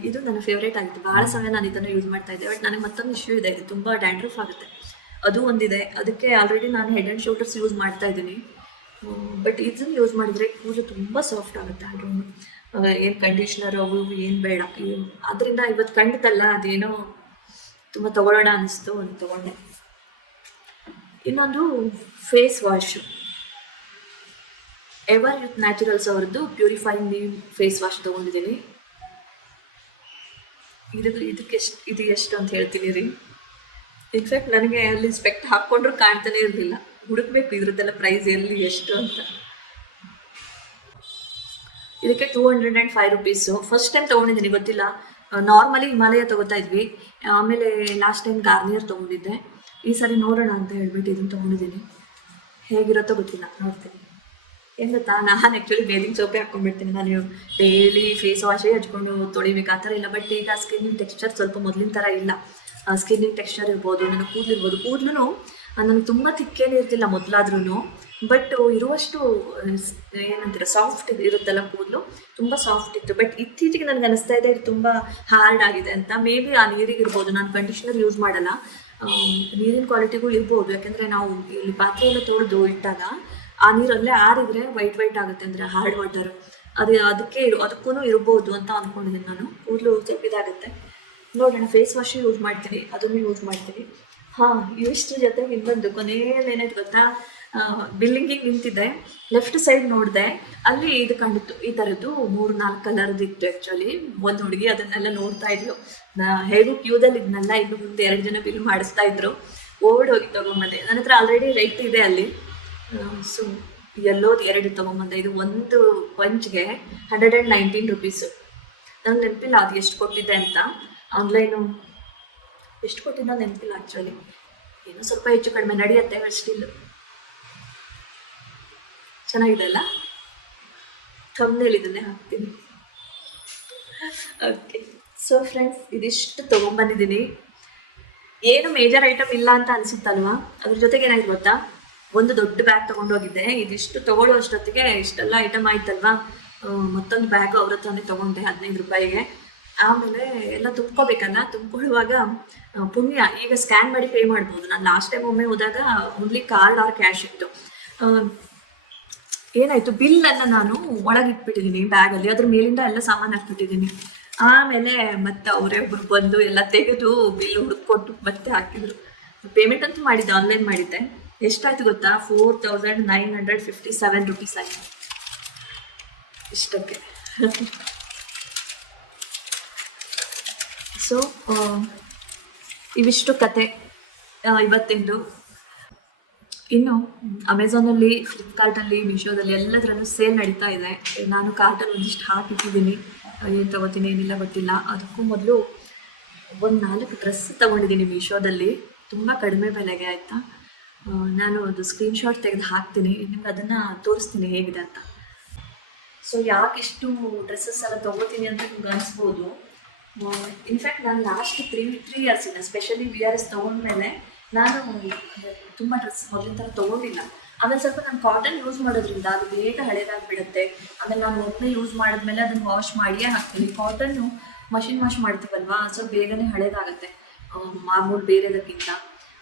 ಇದು ನನ್ನ ಫೇವ್ರೇಟ್ ಆಗಿತ್ತು. ಭಾಳ ಸಮಯ ನಾನು ಇದನ್ನು ಯೂಸ್ ಮಾಡ್ತಾ ಇದ್ದೆ. ಬಟ್ ನನಗೆ ಮತ್ತೊಂದು ಇಶ್ಯೂ ಇದೆ. ಇದು ತುಂಬ ಡ್ಯಾಂಡ್ರಫ್ ಆಗುತ್ತೆ. ಅದು ಒಂದಿದೆ. ಅದಕ್ಕೆ ಆಲ್ರೆಡಿ ನಾನು ಹೆಡ್ ಆ್ಯಂಡ್ ಶೋಲ್ಡರ್ಸ್ ಯೂಸ್ ಮಾಡ್ತಾ ಇದ್ದೀನಿ. ಬಟ್ ಇದನ್ನು ಯೂಸ್ ಮಾಡಿದರೆ ಕೂದಲು ತುಂಬ ಸಾಫ್ಟ್ ಆಗುತ್ತೆ ಅದು ಏನು ಕಂಡೀಷನರ್ ಅವು ಇವು ಏನು ಬೇಡ. ಅದರಿಂದ ಇವತ್ತು ಕಂಡಿತಲ್ಲ ಅದೇನೋ ತುಂಬ ತಗೊಳ್ಳೋಣ ಅನಿಸ್ತು ಒಂದು ತಗೊಂಡೆ. ಇನ್ನೊಂದು face wash Everyuth Naturals ಅವ್ರದ್ದು ಪ್ಯೂರಿಫೈ ಮೀ ಫೇಸ್ ವಾಶ್ ತೊಗೊಂಡಿದ್ದೀನಿ. ಇದು ಇದಕ್ಕೆ ಎಷ್ಟು, ಇದು ಎಷ್ಟು ಅಂತ ಹೇಳ್ತೀನಿ ರೀ. ಇನ್ಫ್ಯಾಕ್ಟ್ ನನಗೆ ಅಲ್ಲಿ ಸ್ಪೆಕ್ಟ್ ಹಾಕ್ಕೊಂಡ್ರು ಕಾಣ್ತಾನೆ ಇರಲಿಲ್ಲ. ಹುಡುಕ್ಬೇಕು ಇದ್ರದ್ದೆಲ್ಲ ಪ್ರೈಸ್ ಎಲ್ಲಿ, ಎಷ್ಟು ಅಂತ. ಇದಕ್ಕೆ two hundred and five rupees first time ತಗೊಂಡಿದ್ದೀನಿ, ಗೊತ್ತಿಲ್ಲ. ನಾರ್ಮಲಿ ಹಿಮಾಲಯ ತೊಗೋತಾ ಇದ್ವಿ. ಆಮೇಲೆ ಲಾಸ್ಟ್ ಟೈಮ್ ಗಾರ್ನಿಯರ್ ತೊಗೊಂಡಿದ್ದೆ. ಈ ಸಾರಿ ನೋಡೋಣ ಅಂತ ಹೇಳ್ಬಿಟ್ಟು ಇದನ್ನು ತೊಗೊಂಡಿದ್ದೀನಿ. ಹೇಗಿರುತ್ತೋ ಗೊತ್ತಿಲ್ಲ, ನೋಡ್ತೀನಿ. ಏನ್ ಗೊತ್ತಾ, ನಾನು ಆ್ಯಕ್ಚುಲಿ ಬೇದಿಂಗ್ ಸೋಪೆ ಹಾಕೊಂಡ್ಬಿಡ್ತೀನಿ ನಾನು ಡೈಲಿ ಫೇಸ್ ವಾಶೇ ಹಚ್ಕೊಂಡು ತೊಳಿಬೇಕು, ಆ ಥರ ಇಲ್ಲ. ಬಟ್ ಈಗ ಸ್ಕಿನ್ನಿಂಗ್ ಟೆಕ್ಸ್ಚರ್ ಸ್ವಲ್ಪ ಮೊದಲಿನ ಥರ ಇಲ್ಲ. ಸ್ಕಿನ್ನಿಂಗ್ ಟೆಕ್ಸ್ಚರ್ ಇರ್ಬೋದು ನನಗೆ ಕೂದಲು ಇರ್ಬೋದು. ಕೂದಲು ನನಗೆ ತುಂಬ ತಿಕ್ಕೇನೇ ಇರ್ತಿಲ್ಲ ಮೊದಲಾದ್ರೂ ಬಟ್ ಇರುವಷ್ಟು ಏನಂತಾರೆ ಸಾಫ್ಟ್ ಇರುತ್ತಲ್ಲ ಕೂದಲು? ತುಂಬ ಸಾಫ್ಟ್ ಇತ್ತು. ಬಟ್ ಇತ್ತೀಚೆಗೆ ನನಗೆ ಅನಿಸ್ತಾ ಇದೆ, ಇದು ತುಂಬ ಹಾರ್ಡ್ ಆಗಿದೆ ಅಂತ. ಮೇ ಬಿ ಆ ನೀರಿಗೆ ಇರ್ಬೋದು. ನಾನು ಕಂಡೀಷನರ್ ಯೂಸ್ ಮಾಡಲ್ಲ. ನೀರಿನ ಕ್ವಾಲಿಟಿಗೂ ಇರ್ಬೋದು. ಯಾಕಂದರೆ ನಾವು ಇಲ್ಲಿ ಪಾತ್ರೆ ಎಲ್ಲ ತೊಳೆದು ಇಟ್ಟಾಗ ಆ ನೀರಲ್ಲೇ ಆರಿದ್ರೆ ವೈಟ್ ವೈಟ್ ಆಗುತ್ತೆ ಅಂದರೆ ಹಾರ್ಡ್ ವಾಟರ್ ಅದು, ಅದಕ್ಕೆ ಇರು ಅದಕ್ಕೂ ಇರ್ಬೋದು ಅಂತ ಅಂದ್ಕೊಂಡಿದ್ದೀನಿ ನಾನು. ಕೂದಲು ಸ್ವಲ್ಪ ಇದಾಗುತ್ತೆ. ನೋಡೋಣ ಫೇಸ್ ವಾಶ್ ಯೂಸ್ ಮಾಡ್ತೀನಿ. ಅದನ್ನು ಯೂಸ್ ಮಾಡ್ತೀನಿ. ಹಾಂ, ಇವಿಷ್ಟು ಜೊತೆಗೆ ಇನ್ನೊಂದು ಕೊನೆಯಲ್ಲಿ ಏನಾಯ್ತು ಗೊತ್ತಾ? ಬಿಲ್ಡಿಂಗಿಗೆ ನಿಂತಿದ್ದೆ ಲೆಫ್ಟ್ ಸೈಡ್ ನೋಡಿದೆ. ಅಲ್ಲಿ ಇದು ಕಂಡಿತ್ತು, ಈ ಥರದ್ದು ಮೂರು, ನಾಲ್ಕು ಕಲರ್ದು ಇತ್ತು ಆ್ಯಕ್ಚುಲಿ ಒಂದು ಹುಡುಗಿ ಅದನ್ನೆಲ್ಲ ನೋಡ್ತಾ ಇದ್ಲು. ನಾ ಹೇಗೂ ಕ್ಯೂದಲ್ಲಿ ಇದನ್ನೆಲ್ಲ ಇನ್ನು ಮುಂದೆ ಎರಡು ಜನ ಬಿಲ್ ಮಾಡಿಸ್ತಾ ಇದ್ರು. ಓಡ್ ಹೋಗಿ ತಗೊಂಬಂದೆ. ನನ್ನ ಹತ್ರ ಆಲ್ರೆಡಿ ರೈಟ್ ಇದೆ ಅಲ್ಲಿ. ಸೊ ಎಲ್ಲೋದು ಎರಡು ತೊಗೊಂಬಂದೆ. ಇದು ಒಂದು ಪಂಚ್ಗೆ ಹಂಡ್ರೆಡ್ ಆ್ಯಂಡ್ ನೈನ್ಟೀನ್ ರುಪೀಸು ನಂಗೆ ನೆನಪಿಲ್ಲ ಅದು ಎಷ್ಟು ಕೊಟ್ಟಿದ್ದೆ ಅಂತ. ಆನ್ಲೈನು ಎಷ್ಟು ಕೊಟ್ಟಿದ್ದ ನೆನಪಿಲ್ಲ ಆ್ಯಕ್ಚುಲಿ ಏನೋ ಸ್ವಲ್ಪ ಹೆಚ್ಚು ಕಡಿಮೆ, ನಡೆಯುತ್ತೆ ಸ್ಟಿಲ್ ಚೆನ್ನಾಗಿದೆ ಅಲ್ಲ? ಕಮ್ಮಿ ಇದನ್ನೇ ಹಾಕ್ತೀನಿ. ಓಕೆ ಸೊ ಫ್ರೆಂಡ್ಸ್ ಇದಿಷ್ಟು ತೊಗೊಂಬಂದಿದ್ದೀನಿ. ಏನು ಮೇಜರ್ ಐಟಮ್ ಇಲ್ಲ ಅಂತ ಅನಿಸುತ್ತಲ್ವಾ? ಅದ್ರ ಜೊತೆಗೆ ಏನಾಗಿದೆ ಗೊತ್ತಾ? ಒಂದು ದೊಡ್ಡ ಬ್ಯಾಗ್ ತೊಗೊಂಡೋಗಿದ್ದೆ. ಇದಿಷ್ಟು ತೊಗೊಳ್ಳೋ ಅಷ್ಟೊತ್ತಿಗೆ ಇಷ್ಟೆಲ್ಲ ಐಟಮ್ ಆಯ್ತಲ್ವಾ? ಮತ್ತೊಂದು ಬ್ಯಾಗ್ ಅವ್ರ ಹತ್ರನೇ ತೊಗೊಂಡೆ, ಹದಿನೈದು ರೂಪಾಯಿಗೆ. ಆಮೇಲೆ ಎಲ್ಲ ತುಂಬ್ಕೋಬೇಕಲ್ಲ? ತುಂಬ್ಕೊಳ್ಳುವಾಗ ಪುಣ್ಯ, ಈಗ ಸ್ಕ್ಯಾನ್ ಮಾಡಿ ಪೇ ಮಾಡ್ಬೋದು. ನಾನು ಲಾಸ್ಟ್ ಟೈಮ್ ಒಮ್ಮೆ ಹೋದಾಗ ಓನ್ಲಿ ಕಾರ್ಡ್ ಆರ್ ಕ್ಯಾಶ್ ಇತ್ತು. ಏನಾಯ್ತು? ಬಿಲ್ ಅನ್ನ ನಾನು ಒಳಗಿಟ್ಬಿಟ್ಟಿದ್ದೀನಿ ಬ್ಯಾಗಲ್ಲಿ. ಅದ್ರ ಮೇಲಿಂದ ಎಲ್ಲ ಸಾಮಾನು ಹಾಕ್ಬಿಟ್ಟಿದ್ದೀನಿ ಆಮೇಲೆ ಮತ್ತೆ ಅವರೇ ಬಂದು ಎಲ್ಲ ತೆಗೆದು ಬಿಲ್ ಹುಡುಕೊಟ್ಟು ಮತ್ತೆ ಹಾಕಿದ್ರು. ಪೇಮೆಂಟ್ ಅಂತೂ ಮಾಡಿದ್ದೆ ಆನ್ಲೈನ್ ಮಾಡಿದ್ದೆ. ಎಷ್ಟಾಯ್ತು ಗೊತ್ತಾ? Four thousand nine hundred fifty seven rupees ಆಯಿತು. ಇಷ್ಟಕ್ಕೆ. [laughs] ಸೊ ಇವಿಷ್ಟು ಕತೆ ಇವತ್ತಿಂದು ಇನ್ನು ಅಮೆಝಾನಲ್ಲಿ ಫ್ಲಿಪ್ಕಾರ್ಟಲ್ಲಿ ಮೀಶೋದಲ್ಲಿ ಎಲ್ಲದರಲ್ಲೂ ಸೇಲ್ ನಡೀತಾ ಇದೆ. ನಾನು ಕಾರ್ಟಲ್ಲಿ ಒಂದಿಷ್ಟು ಹಾಕಿಟ್ಟಿದ್ದೀನಿ ಏನು ತಗೋತೀನಿ, ಏನಿಲ್ಲ ಗೊತ್ತಿಲ್ಲ. ಅದಕ್ಕೂ ಮೊದಲು ಒಂದು ನಾಲ್ಕು ಡ್ರೆಸ್ ತಗೊಂಡಿದ್ದೀನಿ ಮೀಶೋದಲ್ಲಿ ತುಂಬ ಕಡಿಮೆ ಬೆಲೆಗೆ ಆಯಿತಾ? ನಾನು ಅದು ಸ್ಕ್ರೀನ್ಶಾಟ್ ತೆಗೆದು ಹಾಕ್ತೀನಿ. ನಿಮ್ಗೆ ಅದನ್ನು ತೋರಿಸ್ತೀನಿ ಹೇಗಿದೆ ಅಂತ. ಸೊ ಯಾಕೆ ಇಷ್ಟು ಡ್ರೆಸ್ಸಸ್ ಎಲ್ಲ ತೊಗೋತೀನಿ ಅಂತ ನಿಮ್ಗೆ ಅನಿಸ್ಬೋದು? ಇನ್ಫ್ಯಾಕ್ಟ್ ನಾನು ಲಾಸ್ಟ್ ತ್ರೀ ತ್ರೀ ಇಯರ್ಸಿಂದ ಸ್ಪೆಷಲಿ ವಿ ಆರ್ ಎಸ್ ತೊಗೊಂಡ್ಮೇಲೆ ನಾನು ತುಂಬ ಡ್ರೆಸ್ ಮೊದಲಿನ ಥರ ತೊಗೊಂಡಿಲ್ಲ. ಆಮೇಲೆ ಸ್ವಲ್ಪ ನಾನು ಕಾಟನ್ ಯೂಸ್ ಮಾಡೋದ್ರಿಂದ ಅದು ಬೇಗ ಹಳೇದಾಗ್ಬಿಡುತ್ತೆ. ಆಮೇಲೆ ನಾನು ಒಬ್ಬನೇ ಯೂಸ್ ಮಾಡಿದ್ಮೇಲೆ ಅದನ್ನು ವಾಶ್ ಮಾಡಿಯೇ ಹಾಕ್ತೀನಿ. ಕಾಟನ್ನು ಮಷಿನ್ ವಾಶ್ ಮಾಡ್ತೀವಲ್ವಾ? ಸ್ವಲ್ಪ ಬೇಗನೆ ಹಳೇದಾಗುತ್ತೆ. ಮಾಮೂಲು ಬೇರೆದಕ್ಕಿಂತ.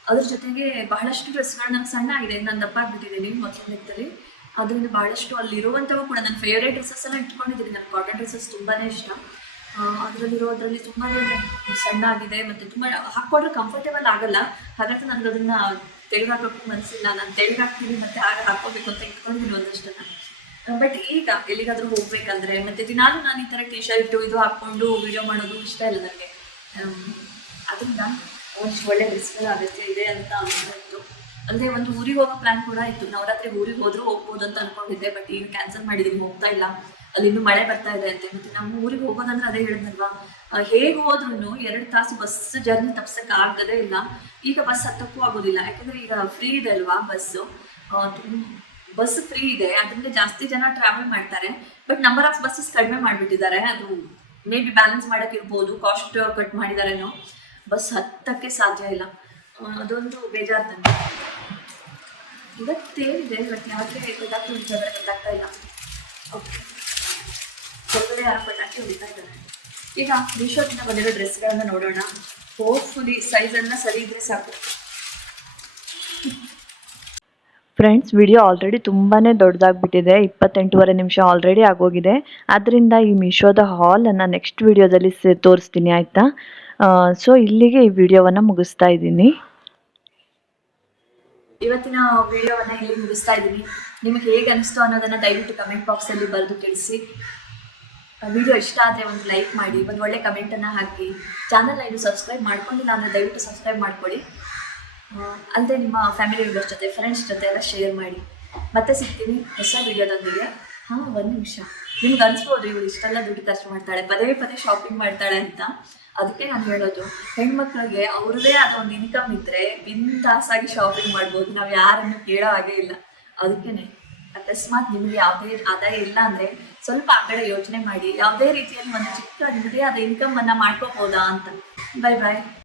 ಅದ್ರ ಜೊತೆಗೆ ಬಹಳಷ್ಟು ಡ್ರೆಸ್ಗಳು ನಂಗೆ ಸಣ್ಣ ಆಗಿದೆ. ನಾನು ದಪ್ಪ ಆಗಿಬಿಟ್ಟಿದ್ದೀನಿ ಮೊದಲಿನ ಲೆಕ್ಕದಲ್ಲಿ ಅದರಿಂದ ಬಹಳಷ್ಟು ಅಲ್ಲಿರುವಂಥವು ಕೂಡ ನನ್ನ ಫೇವ್ರೇಟ್ ಡ್ರೆಸ್ಸಸ್ ಎಲ್ಲ ಇಟ್ಕೊಂಡಿದ್ದೀನಿ ನನ್ನ ಕಾಟನ್ ಡ್ರೆಸ್ಸಸ್ ತುಂಬಾ ಇಷ್ಟ. ಅದರಲ್ಲಿರೋದ್ರಲ್ಲಿ ತುಂಬಾ ಸಣ್ಣ ಆಗಿದೆ ಮತ್ತು ತುಂಬ ಹಾಕ್ಕೊಂಡ್ರೆ ಕಂಫರ್ಟೇಬಲ್ ಆಗಲ್ಲ. ಹಾಗಾಗಿ ನನಗೆ ಅದನ್ನು ತೆಗೆದಾಕೋಕ್ಕೂ ಮನಸ್ಸಿಲ್ಲ ನಾನು ತೆಗೆದಾಕ್ತೀನಿ ಮತ್ತೆ ಆಗ ಹಾಕೋಬೇಕು ಅಂತ ಇಟ್ಕೊಂಡಿದ್ದೀನಿ ಒಂದಷ್ಟನ್ನು ಬಟ್ ಈಗ ಎಲ್ಲಿಗಾದ್ರೂ ಹೋಗ್ಬೇಕಂದ್ರೆ ಮತ್ತೆ ದಿನಾಲು ನಾನು ಈ ಥರ ಟಿ ಶರ್ಟು ಇದು ಹಾಕ್ಕೊಂಡು ವಿಡಿಯೋ ಮಾಡೋದು ಇಷ್ಟ ಇಲ್ಲ ನನಗೆ. ಅದರಿಂದ ಒಂದಷ್ಟು ಒಳ್ಳೆ ಡ್ರೆಸ್ಗಳ ಅಗತ್ಯ ಇದೆ ಅಂತ ಅನ್ಸ್ತು. ಅಂದ್ರೆ ಒಂದು ಊರಿಗೆ ಹೋಗೋ ಪ್ಲಾನ್ ಕೂಡ ಇತ್ತು. ನವರಾತ್ರಿ ಊರಿಗೆ ಹೋದ್ರೂ ಹೋಗ್ಬೋದು ಅಂತ ಅನ್ಕೊಂಡಿದ್ದೆ ಬಟ್ ಈಗ ಕ್ಯಾನ್ಸಲ್ ಮಾಡಿದೀನಿ ಹೋಗ್ತಾ ಇಲ್ಲ. ಅಲ್ಲಿ ಇನ್ನು ಮಳೆ ಬರ್ತಾ ಇದೆ ಅಂತೆ. ಮತ್ತೆ ನಮ್ಮ ಊರಿಗೆ ಹೋಗೋದಂದ್ರೆ ಅದೇ ಹೇಳಿದ್ನಲ್ವಾ? ಹೇಗೆ ಹೋದ್ರು ಎರಡು ತಾಸು ಬಸ್ ಜರ್ನಿ ತಪ್ಸಕ್ ಆಗದೇ ಇಲ್ಲ. ಈಗ ಬಸ್ ಹತ್ತಕ್ಕೂ ಆಗೋದಿಲ್ಲ. ಯಾಕಂದ್ರೆ ಈಗ ಫ್ರೀ ಇದೆ ಅಲ್ವಾ ಬಸ್ಸು ಬಸ್ ಫ್ರೀ ಇದೆ. ಅದರಿಂದ ಜಾಸ್ತಿ ಜನ ಟ್ರಾವೆಲ್ ಮಾಡ್ತಾರೆ. ಬಟ್ ನಂಬರ್ ಆಫ್ ಬಸ್ಸಸ್ ಕಡಿಮೆ ಮಾಡಿಬಿಟ್ಟಿದ್ದಾರೆ. ಅದು ಮೇ ಬಿ ಬ್ಯಾಲೆನ್ಸ್ ಮಾಡೋಕೆ ಇರ್ಬೋದು ಕಾಸ್ಟ್ ಕಟ್ ಮಾಡಿದಾರೇನೋ. ಬಸ್ ಹತ್ತಕ್ಕೆ ಸಾಧ್ಯ ಇಲ್ಲ. ಅದೊಂದು ಬೇಜಾರು ತಂದೆ ಇವತ್ತೇನಿದೆ? ಬಟ್ ಯಾಕೆ ಗೊತ್ತಾಗ್ತಾ ಇಲ್ಲ. ಓಕೆ ಹೊರಗಡೆ ಯಾರು ಪಟಾಕಿ ಹೊಡಿತಾ ಇದ್ದಾರೆ ಈಗ ಮೀಶೋದಿಂದ ಬಂದಿರೋ ಡ್ರೆಸ್ಗಳನ್ನ ನೋಡೋಣ. ಹೋಪ್ಫುಲಿ ಸೈಜನ್ನು ಸರಿ ಇದ್ರೆ ಸಾಕು. ಫ್ರೆಂಡ್ಸ್ ವಿಡಿಯೋ ಆಲ್ರೆಡಿ ತುಂಬಾ ದೊಡ್ಡದಾಗ್ಬಿಟ್ಟಿದೆ. ಇಪ್ಪತ್ತೆಂಟೂವರೆ ನಿಮಿಷ ಆಲ್ರೆಡಿ ಆಗೋಗಿದೆ. ಆದ್ದರಿಂದ ಈ ಮೀಶೋದ ಹಾಲನ್ನು ನೆಕ್ಸ್ಟ್ ವಿಡಿಯೋದಲ್ಲಿ ತೋರಿಸ್ತೀನಿ ಆಯಿತಾ? ಸೊ ಇಲ್ಲಿಗೆ ಈ ವಿಡಿಯೋವನ್ನು ಮುಗಿಸ್ತಾ ಇದ್ದೀನಿ. ಇವತ್ತಿನ ವಿಡಿಯೋವನ್ನು ಇಲ್ಲಿ ಮುಗಿಸ್ತಾ ಇದ್ದೀನಿ. ನಿಮಗೆ ಹೇಗೆ ಅನಿಸ್ತು ಅನ್ನೋದನ್ನು ದಯವಿಟ್ಟು ಕಮೆಂಟ್ ಬಾಕ್ಸಲ್ಲಿ ಬರೆದು ತಿಳಿಸಿ. ವಿಡಿಯೋ ಇಷ್ಟ ಆದರೆ ಒಂದು ಲೈಕ್ ಮಾಡಿ, ಒಂದು ಒಳ್ಳೆ ಕಮೆಂಟನ್ನು ಹಾಕಿ. ಚಾನಲ್ನ ಇದು ಸಬ್ಸ್ಕ್ರೈಬ್ ಮಾಡ್ಕೊಂಡಿಲ್ಲ ಅಂದರೆ ದಯವಿಟ್ಟು ಸಬ್ಸ್ಕ್ರೈಬ್ ಮಾಡ್ಕೊಳ್ಳಿ. ಅಲ್ಲದೆ ನಿಮ್ಮ ಫ್ಯಾಮಿಲಿ ಮೆಂಬರ್ಸ್ ಜೊತೆ ಫ್ರೆಂಡ್ಸ್ ಜೊತೆ ಎಲ್ಲ ಶೇರ್ ಮಾಡಿ. ಮತ್ತೆ ಸಿಗ್ತೀನಿ ಹೊಸ ವಿಡಿಯೋದೊಂದಿಗೆ ಹಾಂ, ಒಂದು ನಿಮಿಷ. ನಿಮ್ಗೆ ಅನಿಸ್ಬೋದು, ಇವರು ಇಷ್ಟೆಲ್ಲ ದುಡ್ಡು ಖರ್ಚು ಮಾಡ್ತಾಳೆ, ಪದೇ ಪದೇ ಶಾಪಿಂಗ್ ಮಾಡ್ತಾಳೆ ಅಂತ. ಅದಕ್ಕೆ ನಾನು ಹೇಳೋದು, ಹೆಣ್ಮಕ್ಳಿಗೆ ಅವ್ರದ್ದೇ ಆದ ಒಂದು ಇನ್ಕಮ್ ಇದ್ದರೆ ಬಿಂದಾಸಾಗಿ ಶಾಪಿಂಗ್ ಮಾಡ್ಬೋದು. ನಾವು ಯಾರನ್ನು ಕೇಳೋ ಹಾಗೆ ಇಲ್ಲ. ಅದಕ್ಕೇನೆ. ಅಕಸ್ಮಾತ್ ನಿಮಗೆ ಯಾವುದೇ ಆದಾಯ ಇಲ್ಲ ಅಂದ್ರೆ ಸ್ವಲ್ಪ ಕಡೆ ಯೋಚನೆ ಮಾಡಿ. ಯಾವುದೇ ರೀತಿಯಲ್ಲಿ ಒಂದು ಚಿಕ್ಕ ನಿಮ್ಮದೇ ಆದ ಇನ್ಕಮ್ ಅನ್ನ ಮಾಡ್ಕೋಬಹುದಾ ಅಂತ. Bye bye